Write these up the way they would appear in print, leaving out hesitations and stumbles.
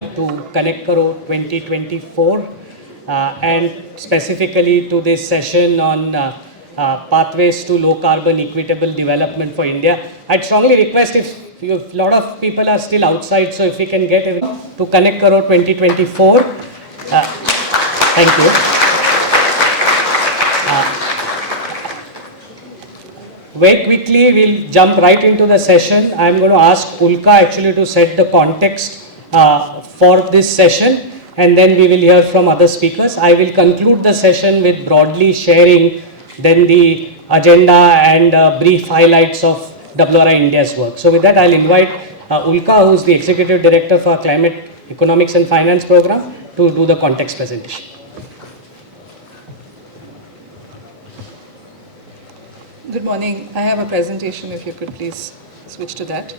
to Connect Karo 2024 and specifically to this session on pathways to low carbon equitable development for India. I'd strongly request if a lot of people are still outside, so if we can get to Connect Karo 2024. Thank you. Very quickly, we'll jump right into the session. I'm going to ask Ulka actually to set the context for this session, and then we will hear from other speakers. I will conclude the session with broadly sharing then the agenda and brief highlights of WRI India's work. So with that, I'll invite Ulka, who is the Executive Director for Climate Economics and Finance Program, to do the context presentation. Good morning. I have a presentation, if you could please switch to that.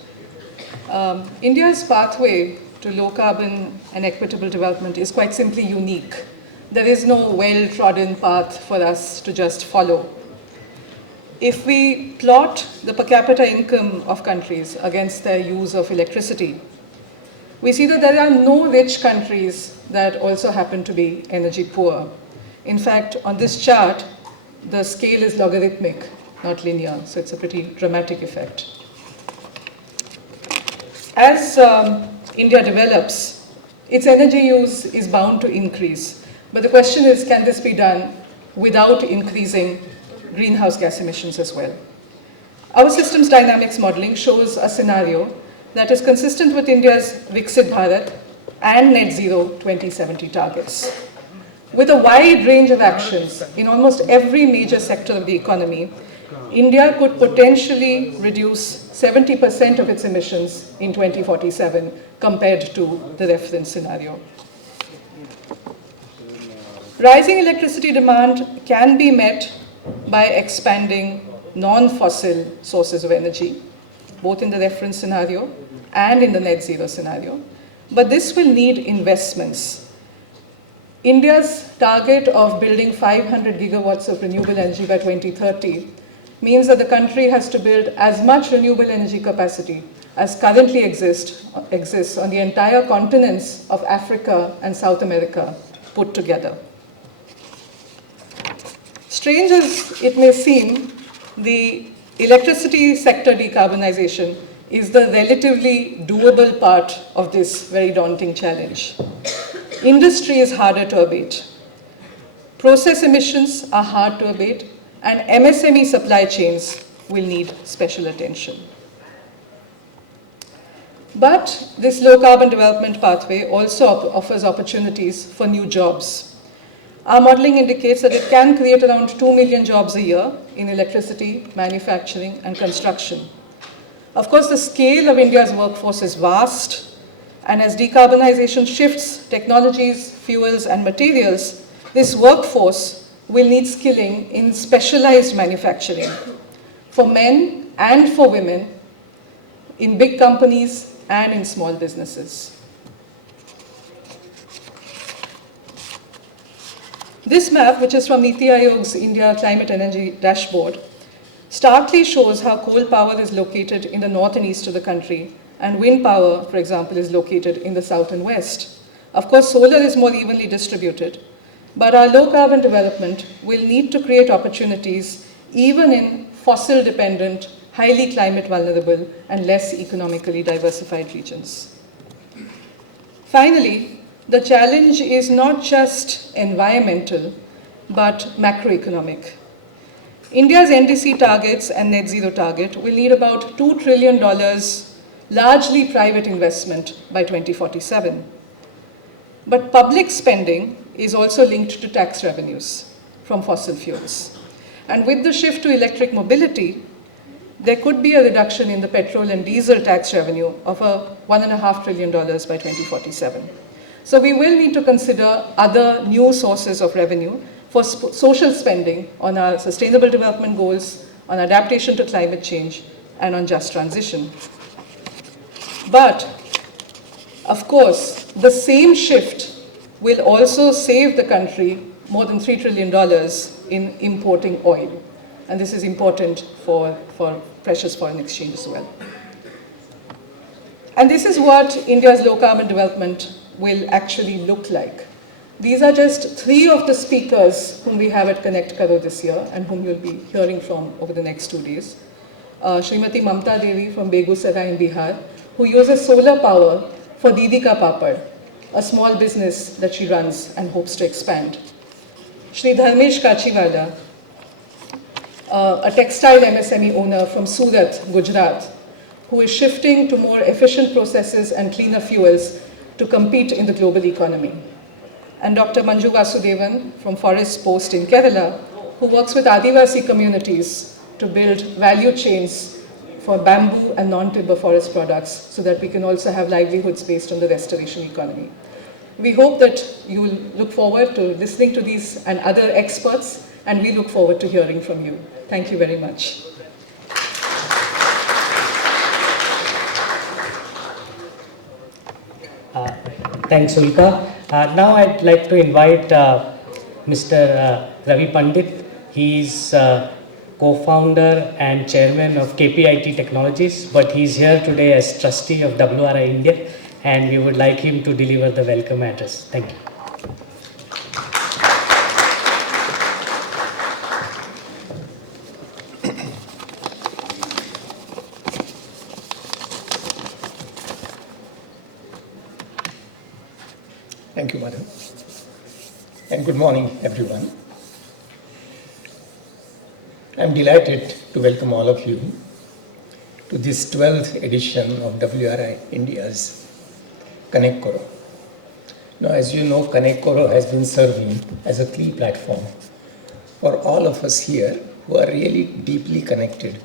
India's pathway to low carbon and equitable development is quite simply unique. There is no well-trodden path for us to just follow. If we plot the per capita income of countries against their use of electricity, we see that there are no rich countries that also happen to be energy poor. In fact, on this chart, the scale is logarithmic, not linear, so it's a pretty dramatic effect. As India develops, its energy use is bound to increase. But the question is, can this be done without increasing greenhouse gas emissions as well? Our systems dynamics modeling shows a scenario that is consistent with India's Viksit Bharat and net zero 2070 targets. With a wide range of actions in almost every major sector of the economy, India could potentially reduce 70% of its emissions in 2047 compared to the reference scenario. Rising electricity demand can be met by expanding non-fossil sources of energy, both in the reference scenario and in the net zero scenario. But this will need investments. India's target of building 500 gigawatts of renewable energy by 2030 means that the country has to build as much renewable energy capacity as currently exists on the entire continents of Africa and South America put together. Strange as it may seem, the electricity sector decarbonization is the relatively doable part of this very daunting challenge. Industry is harder to abate. Process emissions are hard to abate, and MSME supply chains will need special attention. But this low carbon development pathway also offers opportunities for new jobs. Our modeling indicates that it can create around 2 million jobs a year in electricity, manufacturing, and construction. Of course, the scale of India's workforce is vast, and as decarbonization shifts technologies, fuels, and materials, this workforce will need skilling in specialized manufacturing for men and for women in big companies and in small businesses. This map, which is from NITI Aayog's India Climate Energy Dashboard, starkly shows how coal power is located in the north and east of the country, and wind power, for example, is located in the south and west. Of course, solar is more evenly distributed, but our low carbon development will need to create opportunities even in fossil dependent, highly climate vulnerable, and less economically diversified regions. Finally, the challenge is not just environmental, but macroeconomic. India's NDC targets and net zero target will need about $2 trillion, largely private investment by 2047. But public spending is also linked to tax revenues from fossil fuels. And with the shift to electric mobility, there could be a reduction in the petrol and diesel tax revenue of $1.5 trillion by 2047. So we will need to consider other new sources of revenue for social spending on our sustainable development goals, on adaptation to climate change, and on just transition. But, of course, the same shift will also save the country more than $3 trillion in importing oil. And this is important for precious foreign exchange as well. And this is what India's low carbon development will actually look like. These are just 3 of the speakers whom we have at Connect Karo this year and whom you'll be hearing from over the next 2 days. Srimati Mamta Devi from Begusarai in Bihar, who uses solar power for Didi Ka Papad, a small business that she runs and hopes to expand. Shri Dharmesh Kachiwala, a textile MSME owner from Surat, Gujarat, who is shifting to more efficient processes and cleaner fuels to compete in the global economy. And Dr. Manju Vasudevan from Forest Post in Kerala, who works with Adivasi communities to build value chains for bamboo and non-timber forest products so that we can also have livelihoods based on the restoration economy. We hope that you will look forward to listening to these and other experts, and we look forward to hearing from you. Thank you very much. Thanks, Ulka. Now I'd like to invite Mr. Ravi Pandit. He's co-founder and chairman of KPIT Technologies, but he's here today as trustee of WRI India, and we would like him to deliver the welcome address. Thank you. Thank you, Madhav. And good morning, everyone. I'm delighted to welcome all of you to this 12th edition of WRI India's Connect Karo. Now, as you know, Connect Karo has been serving as a key platform for all of us here who are really deeply connected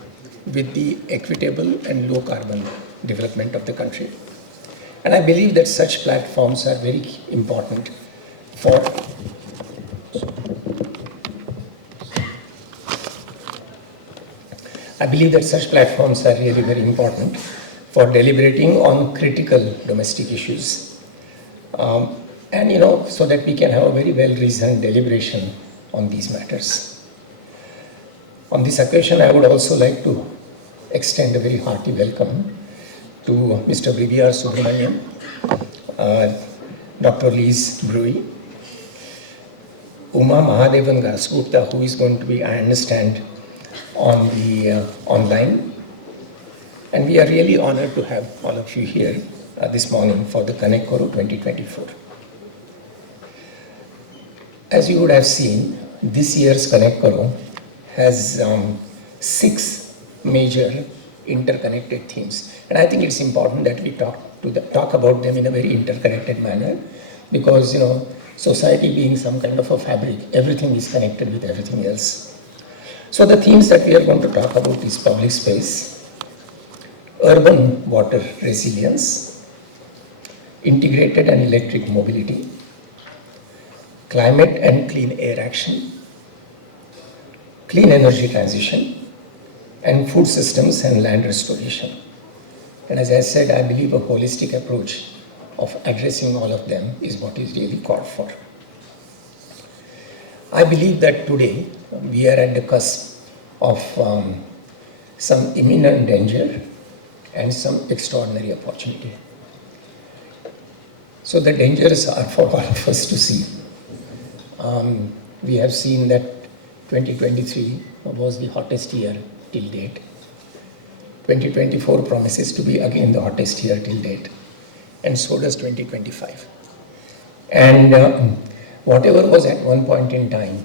with the equitable and low carbon development of the country. And I believe that such platforms are very important for really very important for deliberating on critical domestic issues. And so that we can have a very well-reasoned deliberation on these matters. On this occasion, I would also like to extend a very hearty welcome to Mr. B.B.R. Subrahmanyam, Dr. Lise Breuil, Mahadevan Dasgupta, who is going to be, I understand, on the online. And we are really honored to have all of you here this morning for the Connect Karo 2024. As you would have seen, this year's Connect Karo has 6 major interconnected themes. And I think it's important that we talk about them in a very interconnected manner because, society being some kind of a fabric, everything is connected with everything else. So the themes that we are going to talk about is public space, urban water resilience, integrated and electric mobility, climate and clean air action, clean energy transition, and food systems and land restoration. And as I said, I believe a holistic approach of addressing all of them is what is really called for. I believe that today we are at the cusp of some imminent danger and some extraordinary opportunity. So the dangers are for all of us to see. We have seen that 2023 was the hottest year till date. 2024 promises to be again the hottest year till date, and so does 2025. And whatever was at one point in time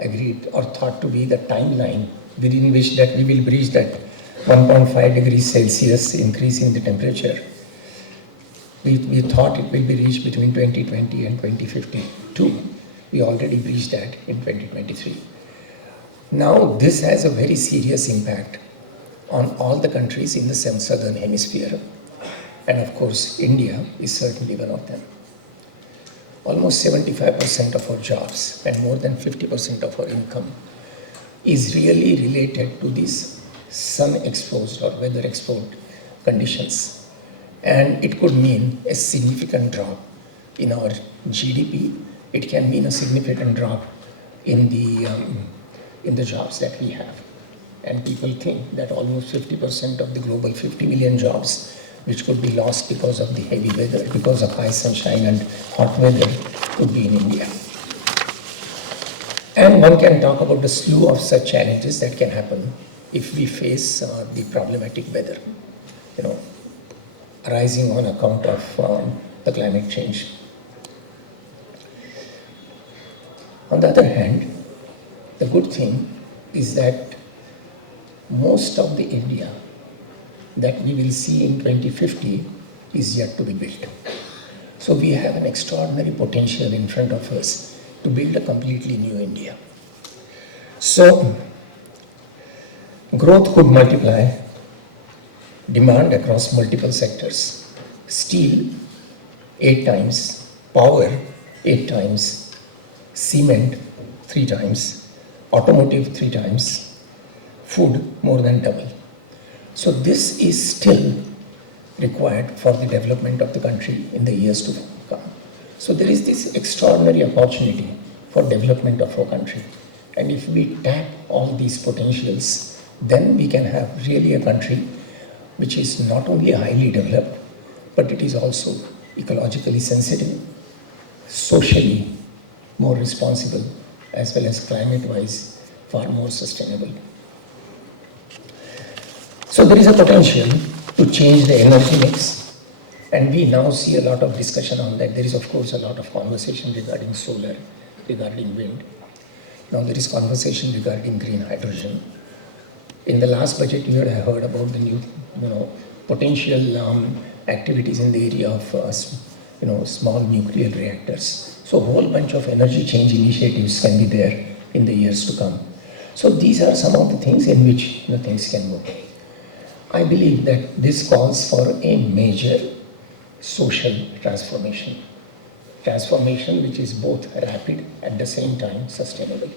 agreed or thought to be the timeline within which that we will breach that 1.5 degrees Celsius increase in the temperature, we thought it will be reached between 2020 and 2052. We already breached that in 2023. Now this has a very serious impact on all the countries in the southern hemisphere. And of course, India is certainly one of them. Almost 75% of our jobs and more than 50% of our income is really related to these sun-exposed or weather-exposed conditions. And it could mean a significant drop in our GDP. It can mean a significant drop in the jobs that we have. And people think that almost 50% of the global 50 million jobs which could be lost because of the heavy weather, because of high sunshine and hot weather, could be in India. And one can talk about the slew of such challenges that can happen if we face the problematic weather, arising on account of the climate change. On the other hand, the good thing is that most of the India that we will see in 2050 is yet to be built. So we have an extraordinary potential in front of us to build a completely new India. So growth could multiply demand across multiple sectors. Steel 8 times, power 8 times, cement 3 times, automotive 3 times, food more than double. So this is still required for the development of the country in the years to come. So there is this extraordinary opportunity for development of our country. And if we tap all these potentials, then we can have really a country which is not only highly developed, but it is also ecologically sensitive, socially more responsible, as well as climate-wise far more sustainable. So there is a potential to change the energy mix, and we now see a lot of discussion on that. There is of course a lot of conversation regarding solar, regarding wind. Now there is conversation regarding green hydrogen. In the last budget year, I heard about the new, potential activities in the area of, small nuclear reactors. So a whole bunch of energy change initiatives can be there in the years to come. So these are some of the things in which things can move. I believe that this calls for a major social transformation which is both rapid at the same time sustainable.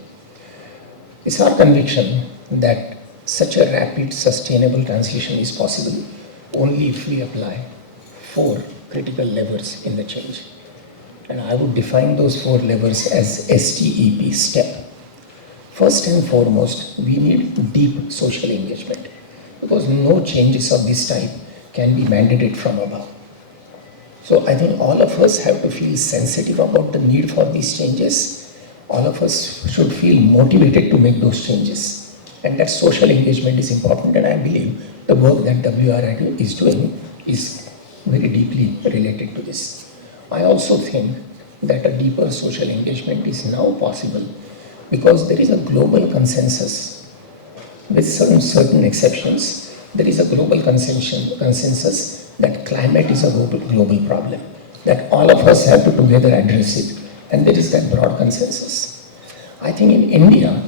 It's our conviction that such a rapid sustainable transition is possible only if we apply 4 critical levers in the change. And I would define those 4 levers as STEP, STEP. First and foremost, we need deep social engagement, because no changes of this type can be mandated from above. So I think all of us have to feel sensitive about the need for these changes. All of us should feel motivated to make those changes. And that social engagement is important, and I believe the work that WRI is doing is very deeply related to this. I also think that a deeper social engagement is now possible because there is a global consensus. With certain exceptions, there is a global consensus that climate is a global problem, that all of us have to together address it, and there is that broad consensus. I think in India,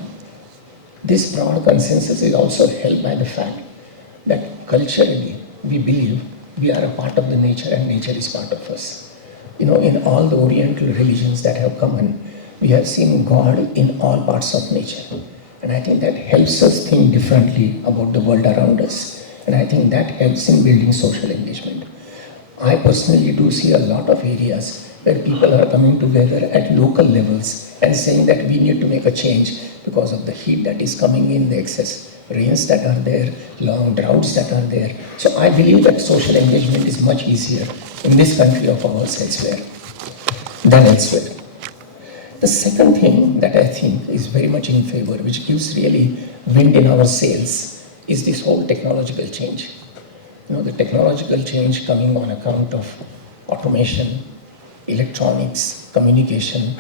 this broad consensus is also helped by the fact that culturally we believe we are a part of the nature and nature is part of us. In all the Oriental religions that have come in, we have seen God in all parts of nature. And I think that helps us think differently about the world around us. And I think that helps in building social engagement. I personally do see a lot of areas where people are coming together at local levels and saying that we need to make a change because of the heat that is coming in, the excess rains that are there, long droughts that are there. So I believe that social engagement is much easier in this country of ours than elsewhere. The second thing that I think is very much in favor, which gives really wind in our sails, is this whole technological change. The technological change coming on account of automation, electronics, communication,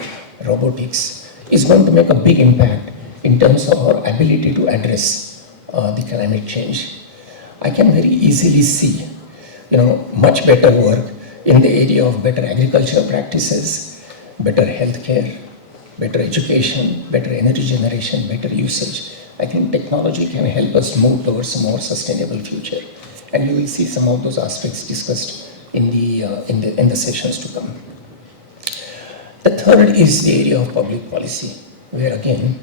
robotics is going to make a big impact in terms of our ability to address the climate change. I can very easily see, much better work in the area of better agricultural practices, better healthcare, better education, better energy generation, better usage. I think technology can help us move towards a more sustainable future. And you will see some of those aspects discussed in the sessions to come. The third is the area of public policy, where again,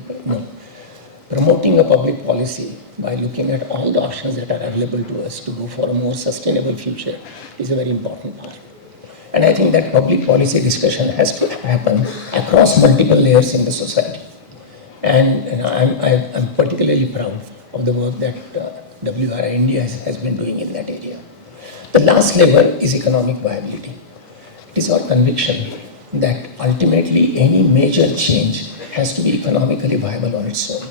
promoting a public policy by looking at all the options that are available to us to go for a more sustainable future is a very important part. And I think that public policy discussion has to happen across multiple layers in the society. And I'm particularly proud of the work that WRI India has been doing in that area. The last level is economic viability. It is our conviction that ultimately any major change has to be economically viable on its own,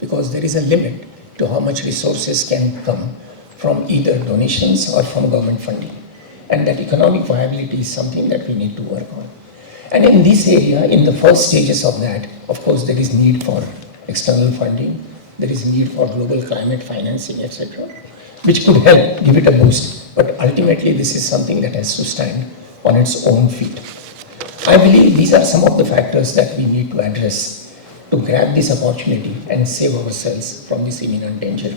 because there is a limit to how much resources can come from either donations or from government funding. And that economic viability is something that we need to work on. And in this area, in the first stages of that, of course, there is need for external funding, there is need for global climate financing, etc., which could help give it a boost. But ultimately, this is something that has to stand on its own feet. I believe these are some of the factors that we need to address to grab this opportunity and save ourselves from this imminent danger.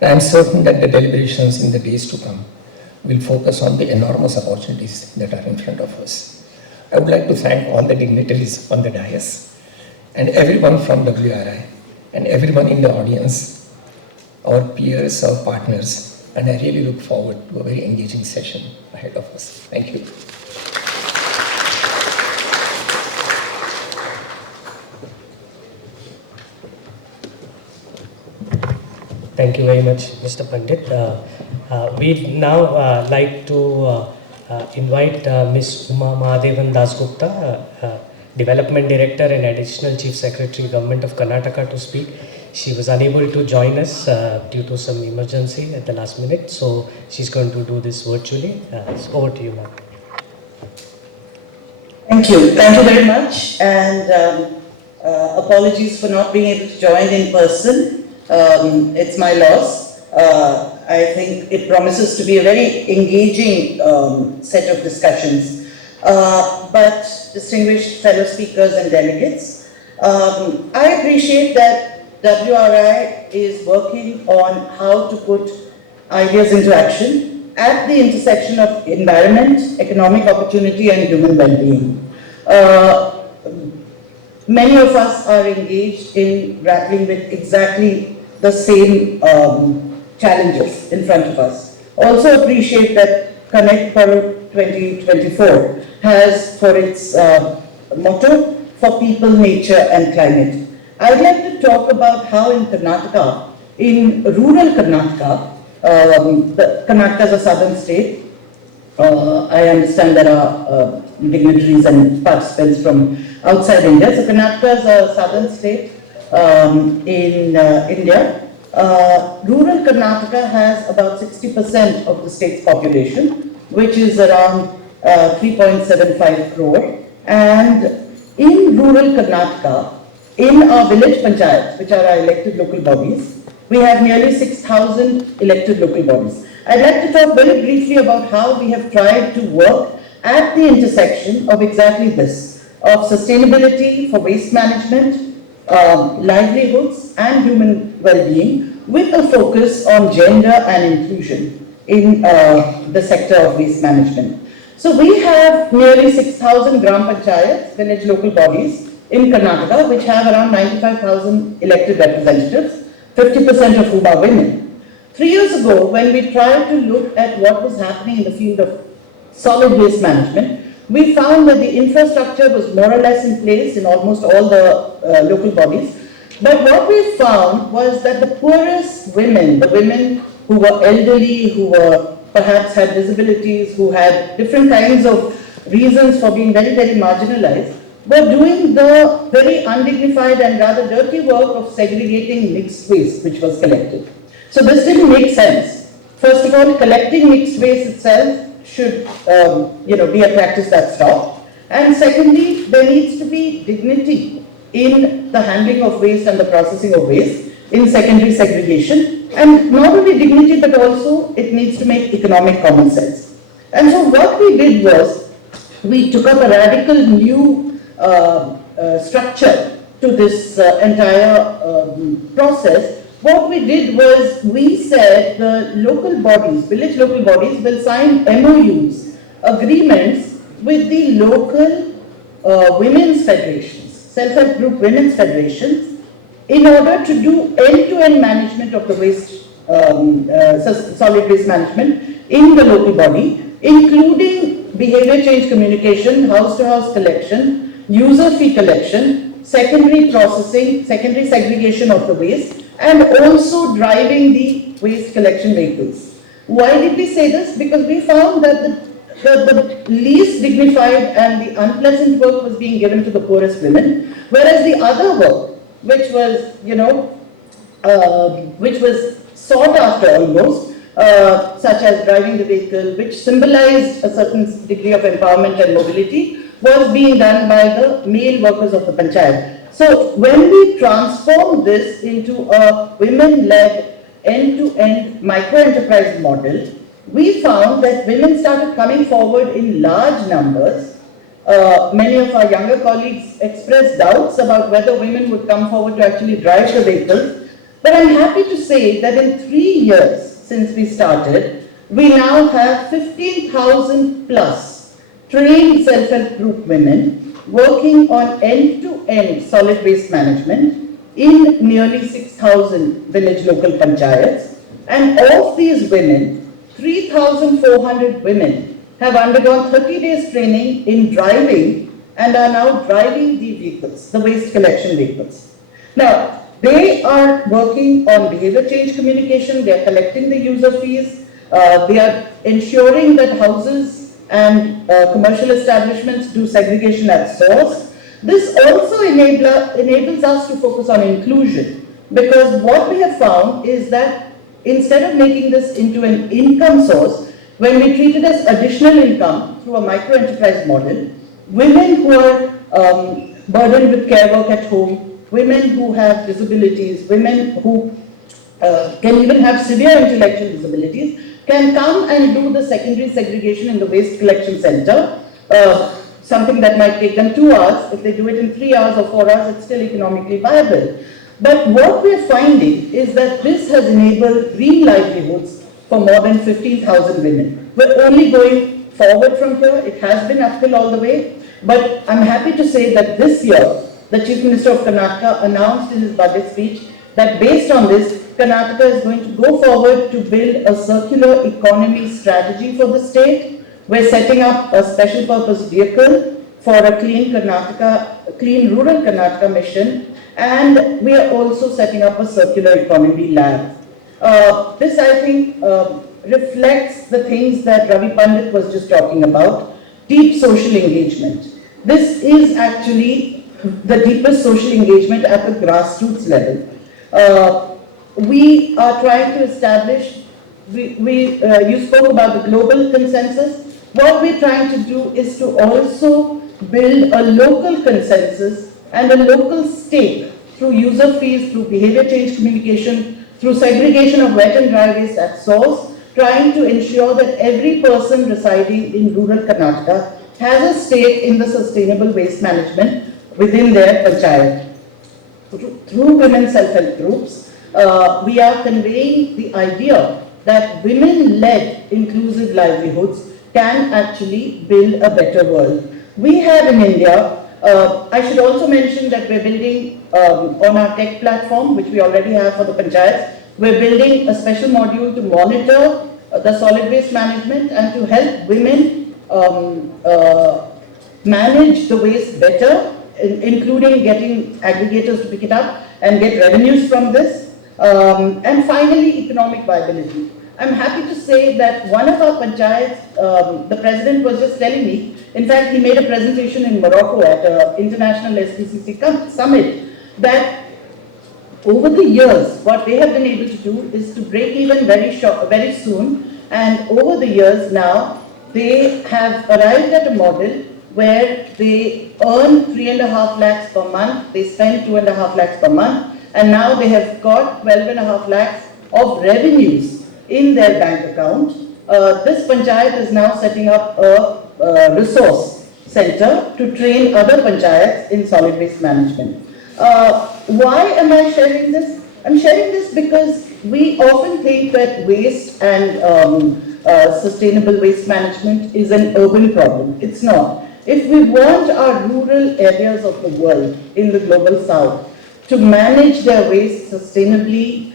I am certain that the deliberations in the days to come will focus on the enormous opportunities that are in front of us. I would like to thank all the dignitaries on the dais and everyone from WRI and everyone in the audience, our peers, our partners, and I really look forward to a very engaging session ahead of us. Thank you. Thank you very much, Mr. Pandit. We'd now like to invite Ms. Mahadevan Dasgupta, Development Director and Additional Chief Secretary, Government of Karnataka, to speak. She was unable to join us due to some emergency at the last minute, so she's going to do this virtually. So over to you, ma'am. Thank you very much, and apologies for not being able to join in person. It's my loss. I think it promises to be a very engaging set of discussions. But distinguished fellow speakers and delegates, I appreciate that WRI is working on how to put ideas into action at the intersection of environment, economic opportunity, and human well-being. Many of us are engaged in grappling with exactly the same challenges in front of us. Also appreciate that Connect for 2024 has for its motto, for people, nature and climate. I'd like to talk about how in Karnataka, in rural Karnataka, Karnataka is a southern state. I understand there are dignitaries and participants from outside India. So Karnataka is a southern state in India. Rural Karnataka has about 60% of the state's population, which is around 3.75 crore. And in rural Karnataka, in our village panchayats, which are our elected local bodies, we have nearly 6,000 elected local bodies. I'd like to talk very briefly about how we have tried to work at the intersection of exactly this, of sustainability for waste management, livelihoods and human well-being, with a focus on gender and inclusion in the sector of waste management. So we have nearly 6,000 gram panchayats, village local bodies in Karnataka, which have around 95,000 elected representatives, 50% of whom are women. 3 years ago, when we tried to look at what was happening in the field of solid waste management, we found that the infrastructure was more or less in place in almost all the local bodies. But what we found was that the poorest women, the women who were elderly, who were perhaps had disabilities, who had different kinds of reasons for being very, very marginalized, were doing the very undignified and rather dirty work of segregating mixed waste which was collected. So this didn't make sense. First of all, collecting mixed waste itself should be a practice that stopped. And secondly, there needs to be dignity in the handling of waste and the processing of waste in secondary segregation. And not only dignity, but also it needs to make economic common sense. And so what we did was, we took up a radical new structure to this entire process. What we did was, we said the local bodies, village local bodies, will sign MOUs, agreements with the local women's federations, self-help group women's federations, in order to do end-to-end management of the waste, solid waste management in the local body, including behavior change communication, house-to-house collection, user fee collection, secondary processing, secondary segregation of the waste, and also driving the waste collection vehicles. Why did we say this? Because we found that the least dignified and the unpleasant work was being given to the poorest women, whereas the other work, which was, which was sought after almost, such as driving the vehicle, which symbolized a certain degree of empowerment and mobility, was being done by the male workers of the panchayat. So when we transformed this into a women-led end-to-end micro-enterprise model, we found that women started coming forward in large numbers. Many of our younger colleagues expressed doubts about whether women would come forward to actually drive the vehicles. But I'm happy to say that in 3 years since we started, we now have 15,000 plus trained self-help group women working on end-to-end solid waste management in nearly 6,000 village local panchayats. And of these women, 3,400 women have undergone 30 days training in driving and are now driving the vehicles, the waste collection vehicles. Now, they are working on behavior change communication, they are collecting the user fees, they are ensuring that houses and commercial establishments do segregation at source. This also enables us to focus on inclusion, because what we have found is that instead of making this into an income source, when we treat it as additional income through a micro-enterprise model, women who are burdened with care work at home, women who have disabilities, women who can even have severe intellectual disabilities, can come and do the secondary segregation in the waste collection center, something that might take them 2 hours. If they do it in 3 hours or 4 hours, it's still economically viable. But what we're finding is that this has enabled green livelihoods for more than 15,000 women. We're only going forward from here. It has been uphill all the way. But I'm happy to say that this year, the Chief Minister of Karnataka announced in his budget speech that based on this, Karnataka is going to go forward to build a circular economy strategy for the state. We're setting up a special purpose vehicle for a clean rural Karnataka mission, and we are also setting up a circular economy lab. This, I think, reflects the things that Ravi Pandit was just talking about, deep social engagement. This is actually the deepest social engagement at the grassroots level. We are trying to establish, you spoke about the global consensus. What we're trying to do is to also build a local consensus and a local stake through user fees, through behavior change communication, through segregation of wet and dry waste at source, trying to ensure that every person residing in rural Karnataka has a stake in the sustainable waste management within their panchayat. Through women self-help groups, we are conveying the idea that women-led inclusive livelihoods can actually build a better world. We have in India, I should also mention that we're building on our tech platform, which we already have for the panchayats, we're building a special module to monitor the solid waste management and to help women manage the waste better, including getting aggregators to pick it up and get revenues from this. And finally, economic viability. I'm happy to say that one of our panchayats, the president was just telling me, in fact, he made a presentation in Morocco at an international SPCC summit, that over the years, what they have been able to do is to break even very soon, and over the years now, they have arrived at a model where they earn 3.5 lakhs per month, they spend 2.5 lakhs per month, and now they have got 12.5 lakhs of revenues in their bank account. This panchayat is now setting up a resource center to train other panchayats in solid waste management. Why am I sharing this? I'm sharing this because we often think that waste and sustainable waste management is an urban problem. It's not. If we want our rural areas of the world in the global south to manage their waste sustainably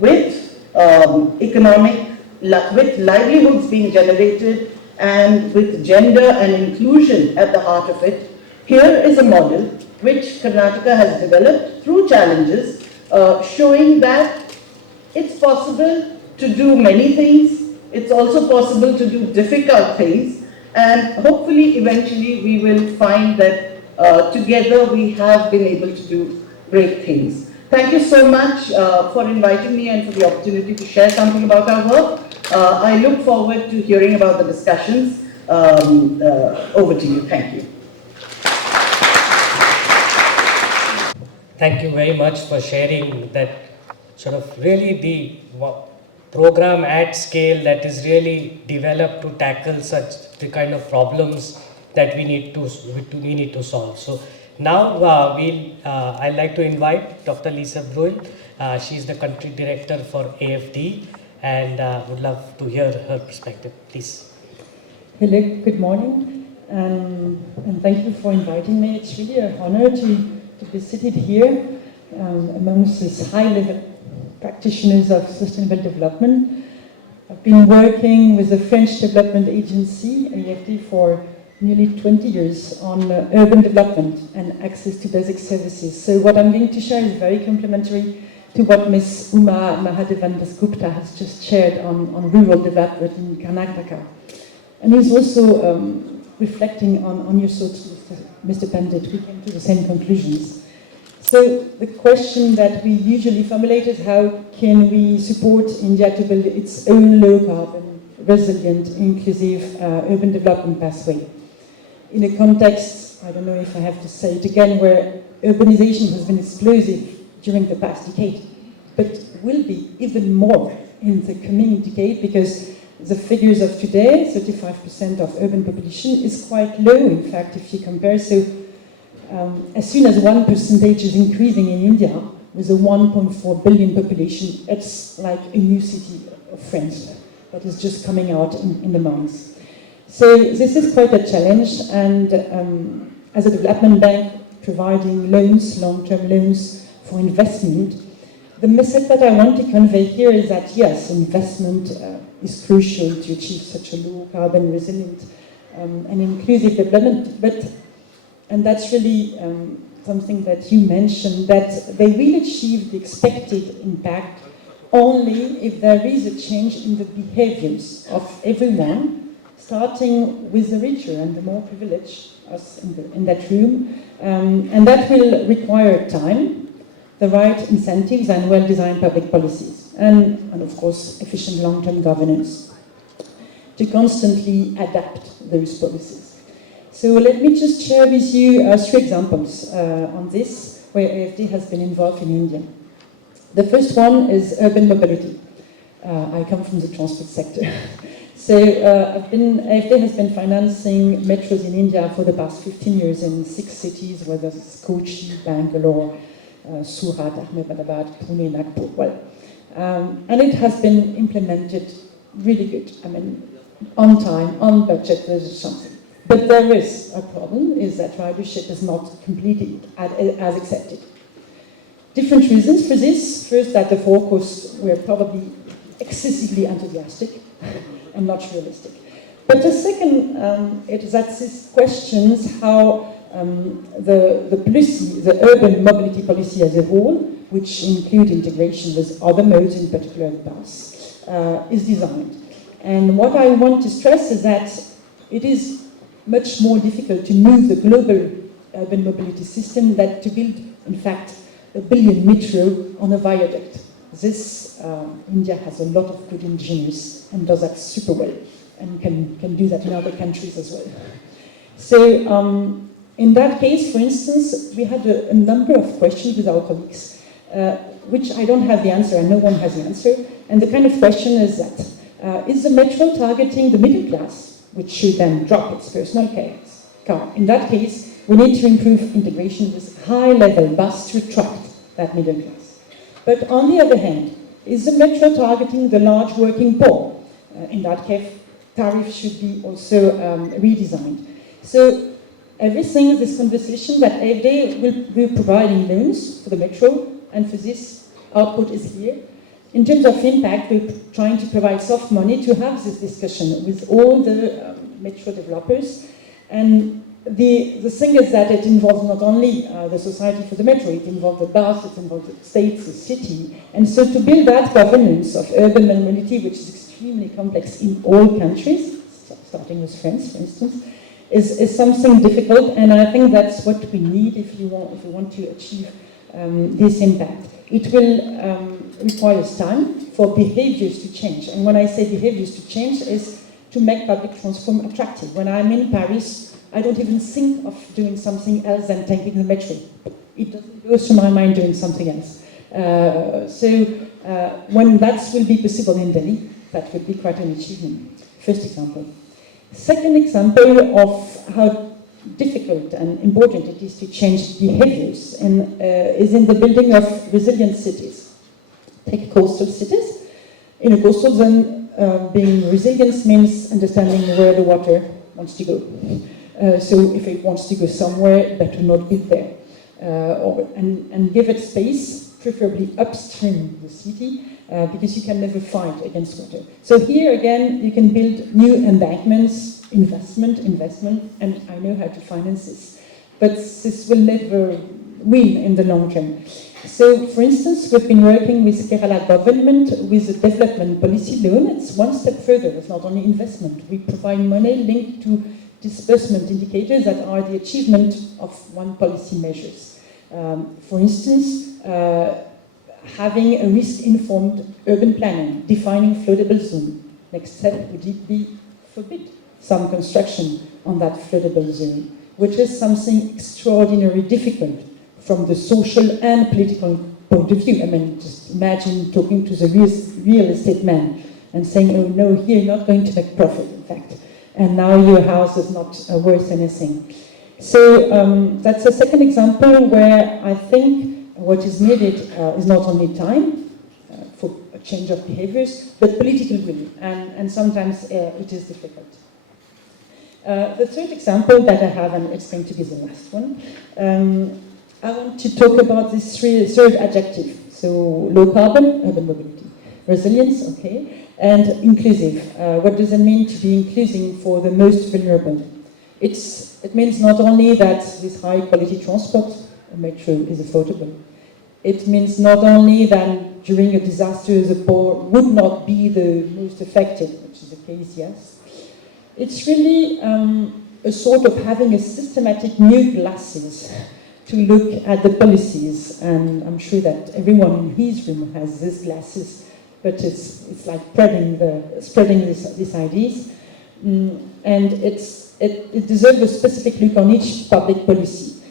with with livelihoods being generated and with gender and inclusion at the heart of it, here is a model which Karnataka has developed through challenges, showing that it's possible to do many things. It's also possible to do difficult things. And hopefully, eventually, we will find that together we have been able to do great things. Thank you so much for inviting me and for the opportunity to share something about our work. I look forward to hearing about the discussions. Over to you. Thank you. Thank you very much for sharing that sort of really the program at scale that is really developed to tackle such the kind of problems that we need to solve. So now I'd like to invite Dr. Lise Breuil. She is the country director for AFD and would love to hear her perspective. Please. Hello, good morning, and thank you for inviting me. It's really an honor to be seated here amongst these high-level practitioners of sustainable development. I've been working with the French development agency, AFD, for nearly 20 years on urban development and access to basic services. So what I'm going to share is very complementary to what Ms. Mahadevan Dasgupta has just shared on rural development in Karnataka. And he's also reflecting on your thoughts, Mr. Pandit. We came to the same conclusions. So the question that we usually formulate is how can we support India to build its own low-carbon, resilient, inclusive urban development pathway in a context, I don't know if I have to say it again, where urbanization has been explosive during the past decade, but will be even more in the coming decade because the figures of today, 35% of urban population, is quite low, in fact, if you compare. So as soon as 1% is increasing in India, with a 1.4 billion population, it's like a new city of France that is just coming out in the months. So this is quite a challenge, and as a development bank providing loans, long-term loans for investment, the message that I want to convey here is that yes, investment is crucial to achieve such a low carbon, resilient and inclusive development, and that's really something that you mentioned, that they will achieve the expected impact only if there is a change in the behaviors of everyone, starting with the richer and the more privileged, us in that room, and that will require time, the right incentives and well-designed public policies, and of course efficient long-term governance to constantly adapt those policies. So let me just share with you 3 examples on this, where AFD has been involved in India. The first one is urban mobility. I come from the transport sector. So AFD has been financing metros in India for the past 15 years in 6 cities, whether it's Kochi, Bangalore, Surat, Ahmedabad, Pune, Nagpur. Well, and it has been implemented really good. I mean, on time, on budget, there's something. But there is a problem, is that ridership is not completed as accepted. Different reasons for this. First, that the forecasts were probably excessively enthusiastic and not realistic. But the second, it is that this questions how the policy, the urban mobility policy as a whole, which include integration with other modes, in particular the bus, is designed. And what I want to stress is that it is much more difficult to move the global urban mobility system than to build, in fact, a billion metro on a viaduct. This, India has a lot of good engineers and does that super well, and can do that in other countries as well. So in that case, for instance, we had a number of questions with our colleagues, which I don't have the answer, and no one has the answer. And the kind of question is that, is the metro targeting the middle class, which should then drop its personal car? In that case, we need to improve integration with high-level bus to attract that middle class. But on the other hand, is the metro targeting the large working poor? In that case, tariffs should be also redesigned. So everything is this conversation that AFD will be providing loans for the metro, and for this, output is here. In terms of impact, we're trying to provide soft money to have this discussion with all the metro developers, and The thing is that it involves not only the Society for the Metro, it involves the bus, it involves the states, the city. And so to build that governance of urban mobility, which is extremely complex in all countries, starting with France, for instance, is something difficult, and I think that's what we need if we want to achieve this impact. It will require time for behaviors to change. And when I say behaviors to change, is to make public transport attractive. When I'm in Paris, I don't even think of doing something else than taking the metro. It doesn't go through my mind doing something else. When that will be possible in Delhi, that would be quite an achievement. First example. Second example of how difficult and important it is to change behaviors is in the building of resilient cities. Take coastal cities. In a coastal zone, being resilient means understanding where the water wants to go. So if it wants to go somewhere, better not be there. And give it space, preferably upstream the city, because you can never fight against water. So here again, you can build new embankments, investment, and I know how to finance this. But this will never win in the long term. So, for instance, we've been working with Kerala government with a development policy loan. It's one step further. It's not only investment. We provide money linked to disbursement indicators that are the achievement of one policy measures. For instance, having a risk-informed urban planning, defining floodable zone. Next step would be forbid some construction on that floodable zone, which is something extraordinarily difficult from the social and political point of view. I mean, just imagine talking to the real estate man and saying, oh no, here you're not going to make profit, in fact, and now your house is not worth anything. So that's a second example where I think what is needed is not only time for a change of behaviors, but political will, and sometimes it is difficult. The third example that I have, and it's going to be the last one, I want to talk about this third adjective. So low carbon, urban mobility, resilience, okay, and inclusive. What does it mean to be inclusive for the most vulnerable? It means not only that with high quality transport, a metro is affordable. It means not only that during a disaster the poor would not be the most affected, which is the case, yes. It's really a sort of having a systematic new glasses to look at the policies, and I'm sure that everyone in his room has these glasses, but it's like spreading these ideas, and it deserves a specific look on each public policy.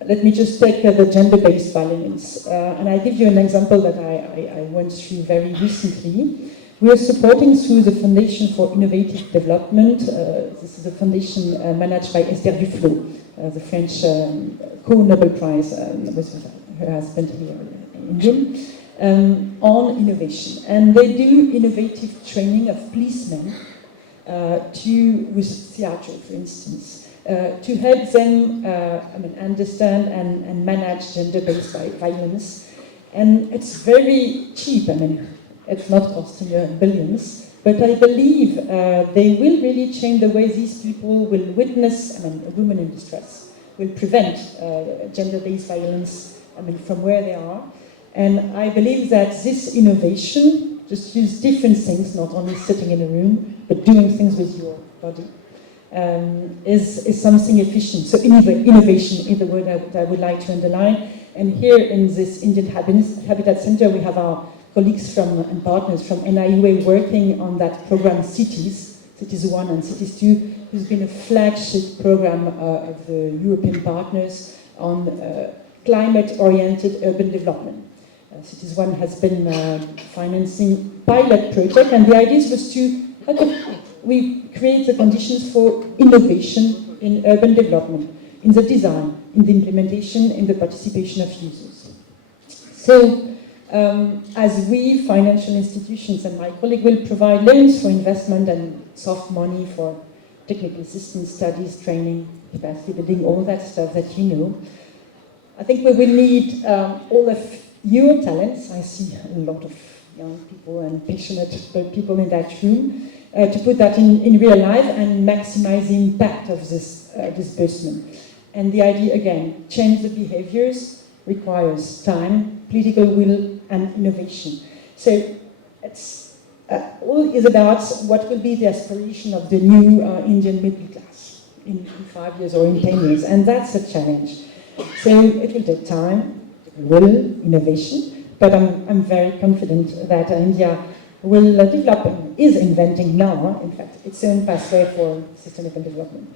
Let me just take the gender-based violence, and I give you an example that I went through very recently. We are supporting through the Foundation for Innovative Development. This is a foundation managed by Esther Duflo, the French co-Nobel Prize with her husband here in June, on innovation. And they do innovative training of policemen with theatre, for instance, to help them understand and manage gender-based violence. And it's very cheap. I mean, it's not costing billions, but I believe they will really change the way these people will witness, a woman in distress, will prevent gender-based violence, from where they are. And I believe that this innovation, just use different things, not only sitting in a room, but doing things with your body, is something efficient. So innovation is the word I would like to underline. And here in this Indian Habitat Center, we have our colleagues and partners from NITI working on that program Cities 1 and Cities 2, who's been a flagship program of the European partners on climate-oriented urban development. Cities 1 has been financing pilot project, and the idea was how can we create the conditions for innovation in urban development, in the design, in the implementation, in the participation of users. So, as we, financial institutions, and my colleague will provide loans for investment and soft money for technical assistance, studies, training, capacity building, all that stuff that you know, I think we will need all of your talents. I see a lot of young people and passionate people in that room to put that in real life and maximize the impact of this disbursement. And the idea, again, change the behaviors requires time, political will, and innovation. So it's all is about what will be the aspiration of the new Indian middle class in 5 years or in 10 years, and that's a challenge. So it will take time, will, innovation, but I'm very confident that India will develop and is inventing now, in fact, its own pathway for sustainable development.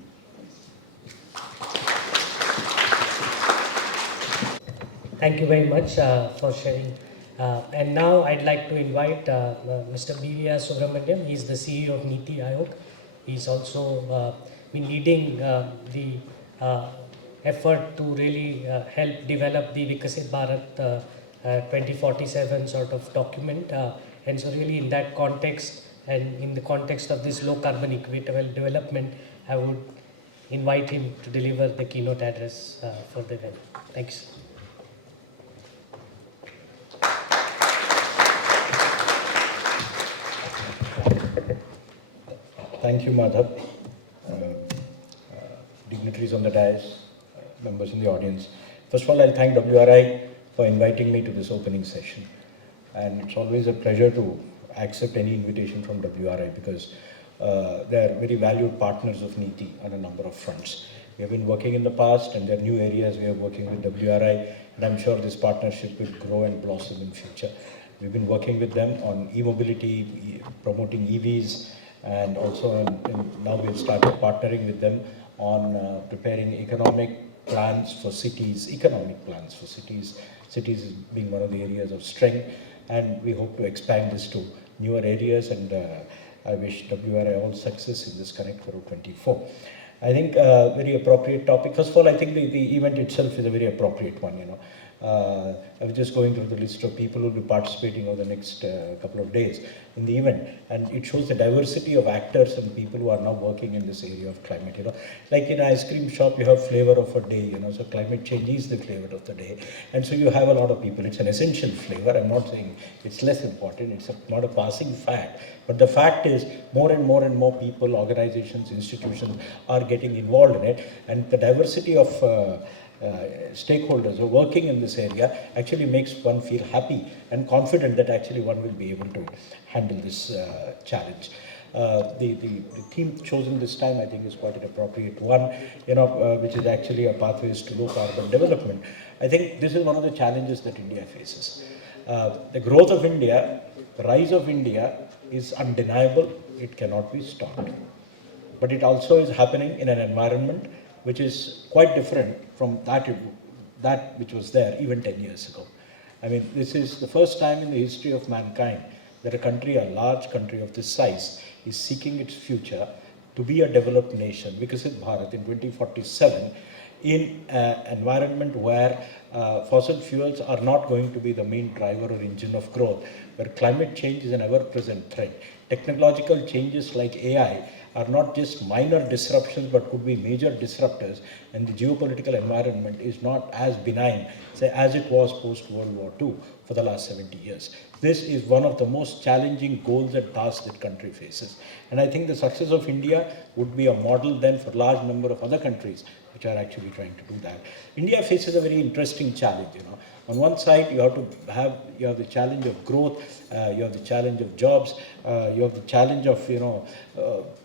Thank you very much for sharing. And now I'd like to invite Mr. B.V.R. Subrahmanyam. He's the CEO of NITI Aayog. He's also been leading the effort to really help develop the Vikasit Bharat 2047 sort of document. And so really in that context and in the context of this low carbon equitable development, I would invite him to deliver the keynote address for the event. Thanks. Thank you, Madhav. Dignitaries on the dais, members in the audience. First of all, I'll thank WRI for inviting me to this opening session. And it's always a pleasure to accept any invitation from WRI because they are very valued partners of NITI on a number of fronts. We have been working in the past and there are new areas we are working with WRI, and I'm sure this partnership will grow and blossom in future. We've been working with them on e-mobility, promoting EVs, and also now we've started partnering with them on preparing economic plans for cities, economic plans for cities, cities being one of the areas of strength, and we hope to expand this to newer areas, and I wish WRI all success in this Connect for 24. I think a very appropriate topic. First of all, I think the event itself is a very appropriate one, you know. I was just going through the list of people who will be participating over the next couple of days in the event, and it shows the diversity of actors and people who are now working in this area of climate, you know. Like in an ice cream shop, you have flavor of a day, you know, so climate change is the flavor of the day. And so you have a lot of people. It's an essential flavor. I'm not saying it's less important. It's not a passing fact. But the fact is more and more people, organizations, institutions are getting involved in it. And the diversity of stakeholders who are working in this area actually makes one feel happy and confident that actually one will be able to handle this challenge. The theme chosen this time I think is quite an appropriate one, you know, which is actually a pathways to low carbon development. I think this is one of the challenges that India faces. The growth of India, the rise of India is undeniable. It cannot be stopped. But it also is happening in an environment which is quite different from that which was there even 10 years ago. I mean, this is the first time in the history of mankind that a country, a large country of this size, is seeking its future to be a developed nation, Vikasit Bharat in 2047, in an environment where fossil fuels are not going to be the main driver or engine of growth, where climate change is an ever-present threat. Technological changes like AI are not just minor disruptions but could be major disruptors, and the geopolitical environment is not as benign, say, as it was post-World War II for the last 70 years. This is one of the most challenging goals and tasks that country faces. And I think the success of India would be a model then for a large number of other countries which are actually trying to do that. India faces a very interesting challenge, you know. On one side, you have the challenge of growth, you have the challenge of jobs, you have the challenge of, you know,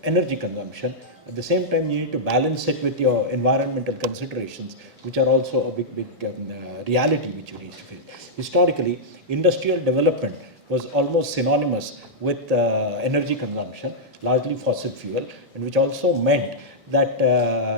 energy consumption. At the same time, you need to balance it with your environmental considerations, which are also a big reality which you need to face. Historically, industrial development was almost synonymous with energy consumption, largely fossil fuel, and which also meant that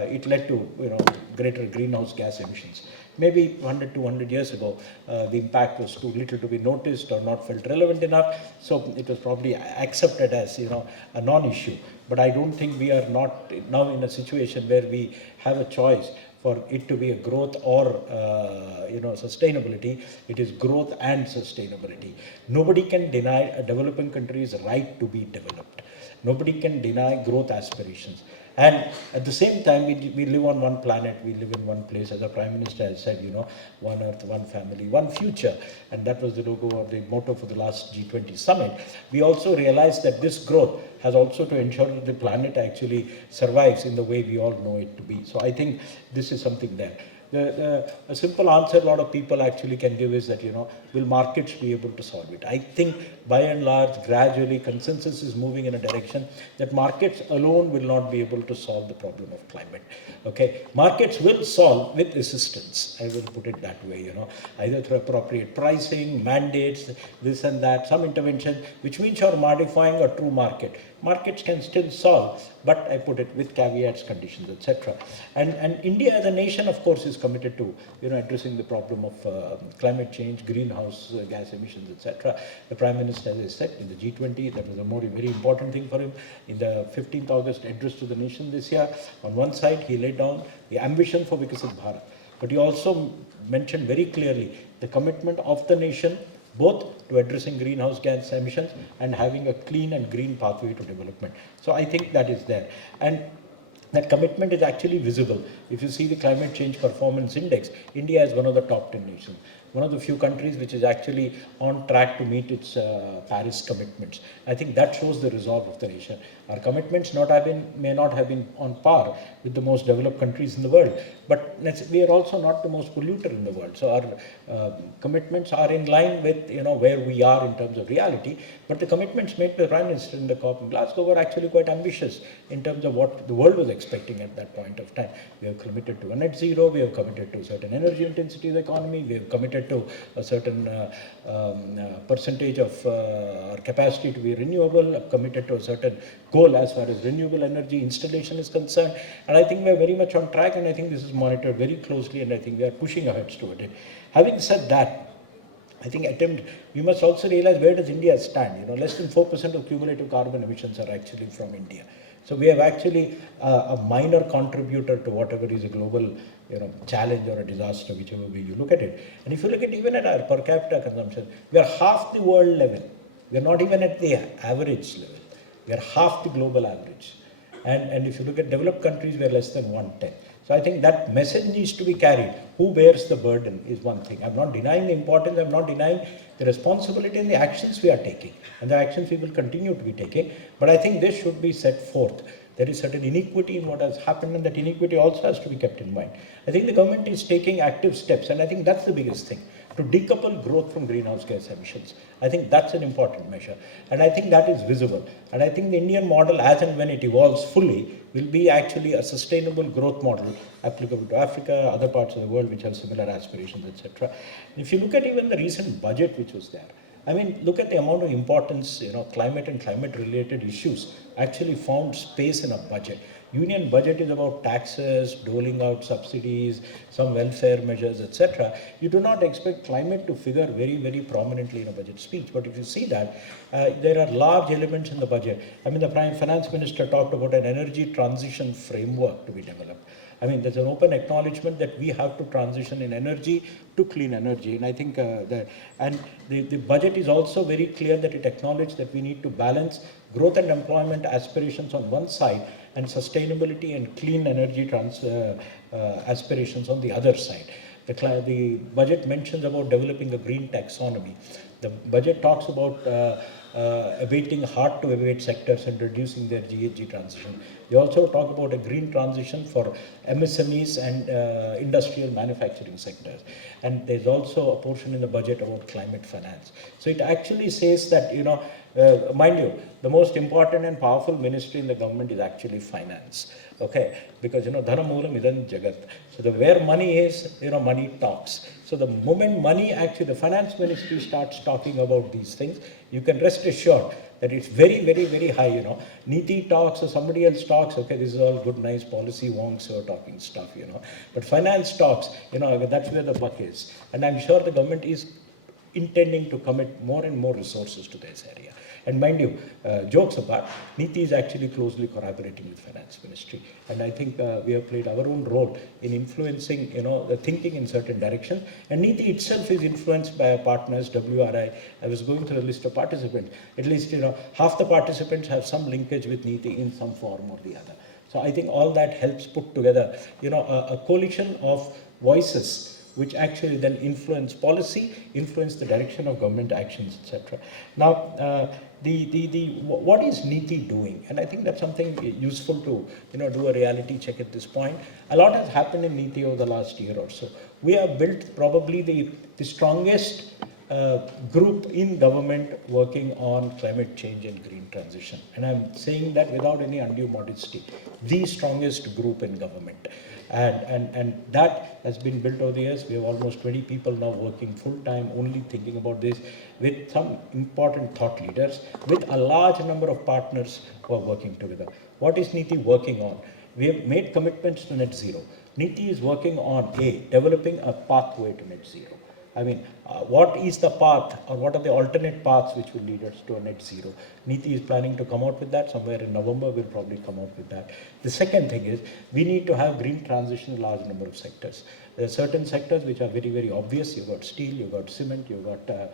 it led to, you know, greater greenhouse gas emissions. Maybe 100, 200 years ago, the impact was too little to be noticed or not felt relevant enough, so it was probably accepted as, you know, a non-issue. But I don't think we are not now in a situation where we have a choice for it to be a growth or you know, sustainability. It is growth and sustainability. Nobody can deny a developing country's right to be developed. Nobody can deny growth aspirations. And at the same time, we live on one planet, we live in one place. As the Prime Minister has said, one earth, one family, one future. And that was the logo or the motto for the last G20 summit. We also realized that this growth has also to ensure that the planet actually survives in the way we all know it to be. So I think this is something there. A simple answer a lot of people actually can give is that, will markets be able to solve it? I think by and large, gradually, consensus is moving in a direction that markets alone will not be able to solve the problem of climate. Okay, markets will solve with assistance. I will put it that way, either through appropriate pricing, mandates, this and that, some intervention, which means you're modifying a true market. Markets can still solve, but I put it with caveats, conditions, etc. And India as a nation, of course, is committed to addressing the problem of climate change, greenhouse gas emissions, etc. The Prime Minister, as I said, in the G20, that was a very important thing for him. In the 15th August address to the nation this year, on one side, he laid down the ambition for Vikasit Bharat, but he also mentioned very clearly the commitment of the nation both to addressing greenhouse gas emissions and having a clean and green pathway to development. So I think that is there. And that commitment is actually visible. If you see the climate change performance index, India is one of the top 10 nations. One of the few countries which is actually on track to meet its Paris commitments. I think that shows the resolve of the nation. Our commitments may not have been on par with the most developed countries in the world, but we are also not the most polluter in the world. So our commitments are in line with where we are in terms of reality. But the commitments made by the Prime Minister in the COP in Glasgow were actually quite ambitious in terms of what the world was expecting at that point of time. We have committed to a net zero. We have committed to a certain energy intensity of the economy. We have committed to a certain percentage of our capacity to be renewable, committed to a certain goal as far as renewable energy installation is concerned. And I think we are very much on track, and I think this is monitored very closely, and I think we are pushing ahead toward it. Having said that, I think we must also realize where does India stand. Less than 4% of cumulative carbon emissions are actually from India. So we have actually a minor contributor to whatever is a global challenge or a disaster, whichever way you look at it. And if you look at even at our per capita consumption, we are half the world level. We are not even at the average level. We are half the global average. And if you look at developed countries, we are less than 1/10. So I think that message needs to be carried. Who bears the burden is one thing. I'm not denying the importance. I'm not denying the responsibility and the actions we are taking. And the actions we will continue to be taking. But I think this should be set forth. There is certain inequity in what has happened, and that inequity also has to be kept in mind. I think the government is taking active steps, and I think that's the biggest thing, to decouple growth from greenhouse gas emissions. I think that's an important measure, and I think that is visible. And I think the Indian model, as and when it evolves fully, will be actually a sustainable growth model applicable to Africa, other parts of the world which have similar aspirations, etc. If you look at even the recent budget which was there, I mean, look at the amount of importance, climate and climate-related issues actually found space in a budget. Union budget is about taxes, doling out subsidies, some welfare measures, etc. You do not expect climate to figure very, very prominently in a budget speech. But if you see that, there are large elements in the budget. I mean, the Prime Finance Minister talked about an energy transition framework to be developed. I mean, there's an open acknowledgement that we have to transition in energy to clean energy. And I think the budget is also very clear that it acknowledges that we need to balance growth and employment aspirations on one side and sustainability and clean energy aspirations on the other side. The budget mentions about developing a green taxonomy. The budget talks about abating hard to abate sectors and reducing their GHG transition. They also talk about a green transition for MSMEs and industrial manufacturing sectors. And there's also a portion in the budget about climate finance. So it actually says that, mind you, the most important and powerful ministry in the government is actually finance. Okay, because dhana moolam idan jagat. So where money is, money talks. So the moment money actually, the finance ministry starts talking about these things, you can rest assured that it's very, very, very high. NITI talks or somebody else talks. Okay, this is all good, nice policy wonks who are talking stuff. But finance talks. That's where the buck is. And I'm sure the government is intending to commit more and more resources to this area. And mind you, jokes apart, NITI is actually closely collaborating with Finance Ministry. And I think we have played our own role in influencing, the thinking in certain directions. And NITI itself is influenced by our partners, WRI. I was going through the list of participants. At least, half the participants have some linkage with NITI in some form or the other. So I think all that helps put together, a coalition of voices which actually then influence policy, influence the direction of government actions, etc. Now, what is NITI doing? And I think that's something useful to, do a reality check at this point. A lot has happened in NITI over the last year or so. We have built probably the strongest group in government working on climate change and green transition. And I'm saying that without any undue modesty, the strongest group in government. And that has been built over the years. We have almost 20 people now working full time, only thinking about this, with some important thought leaders, with a large number of partners who are working together. What is NITI working on? We have made commitments to net zero. NITI is working on developing a pathway to net zero. I mean, what is the path, or what are the alternate paths which will lead us to a net zero? NITI is planning to come out with that. Somewhere in November, we'll probably come out with that. The second thing is, we need to have green transition in a large number of sectors. There are certain sectors which are very, very obvious. You've got steel, you've got cement, you've got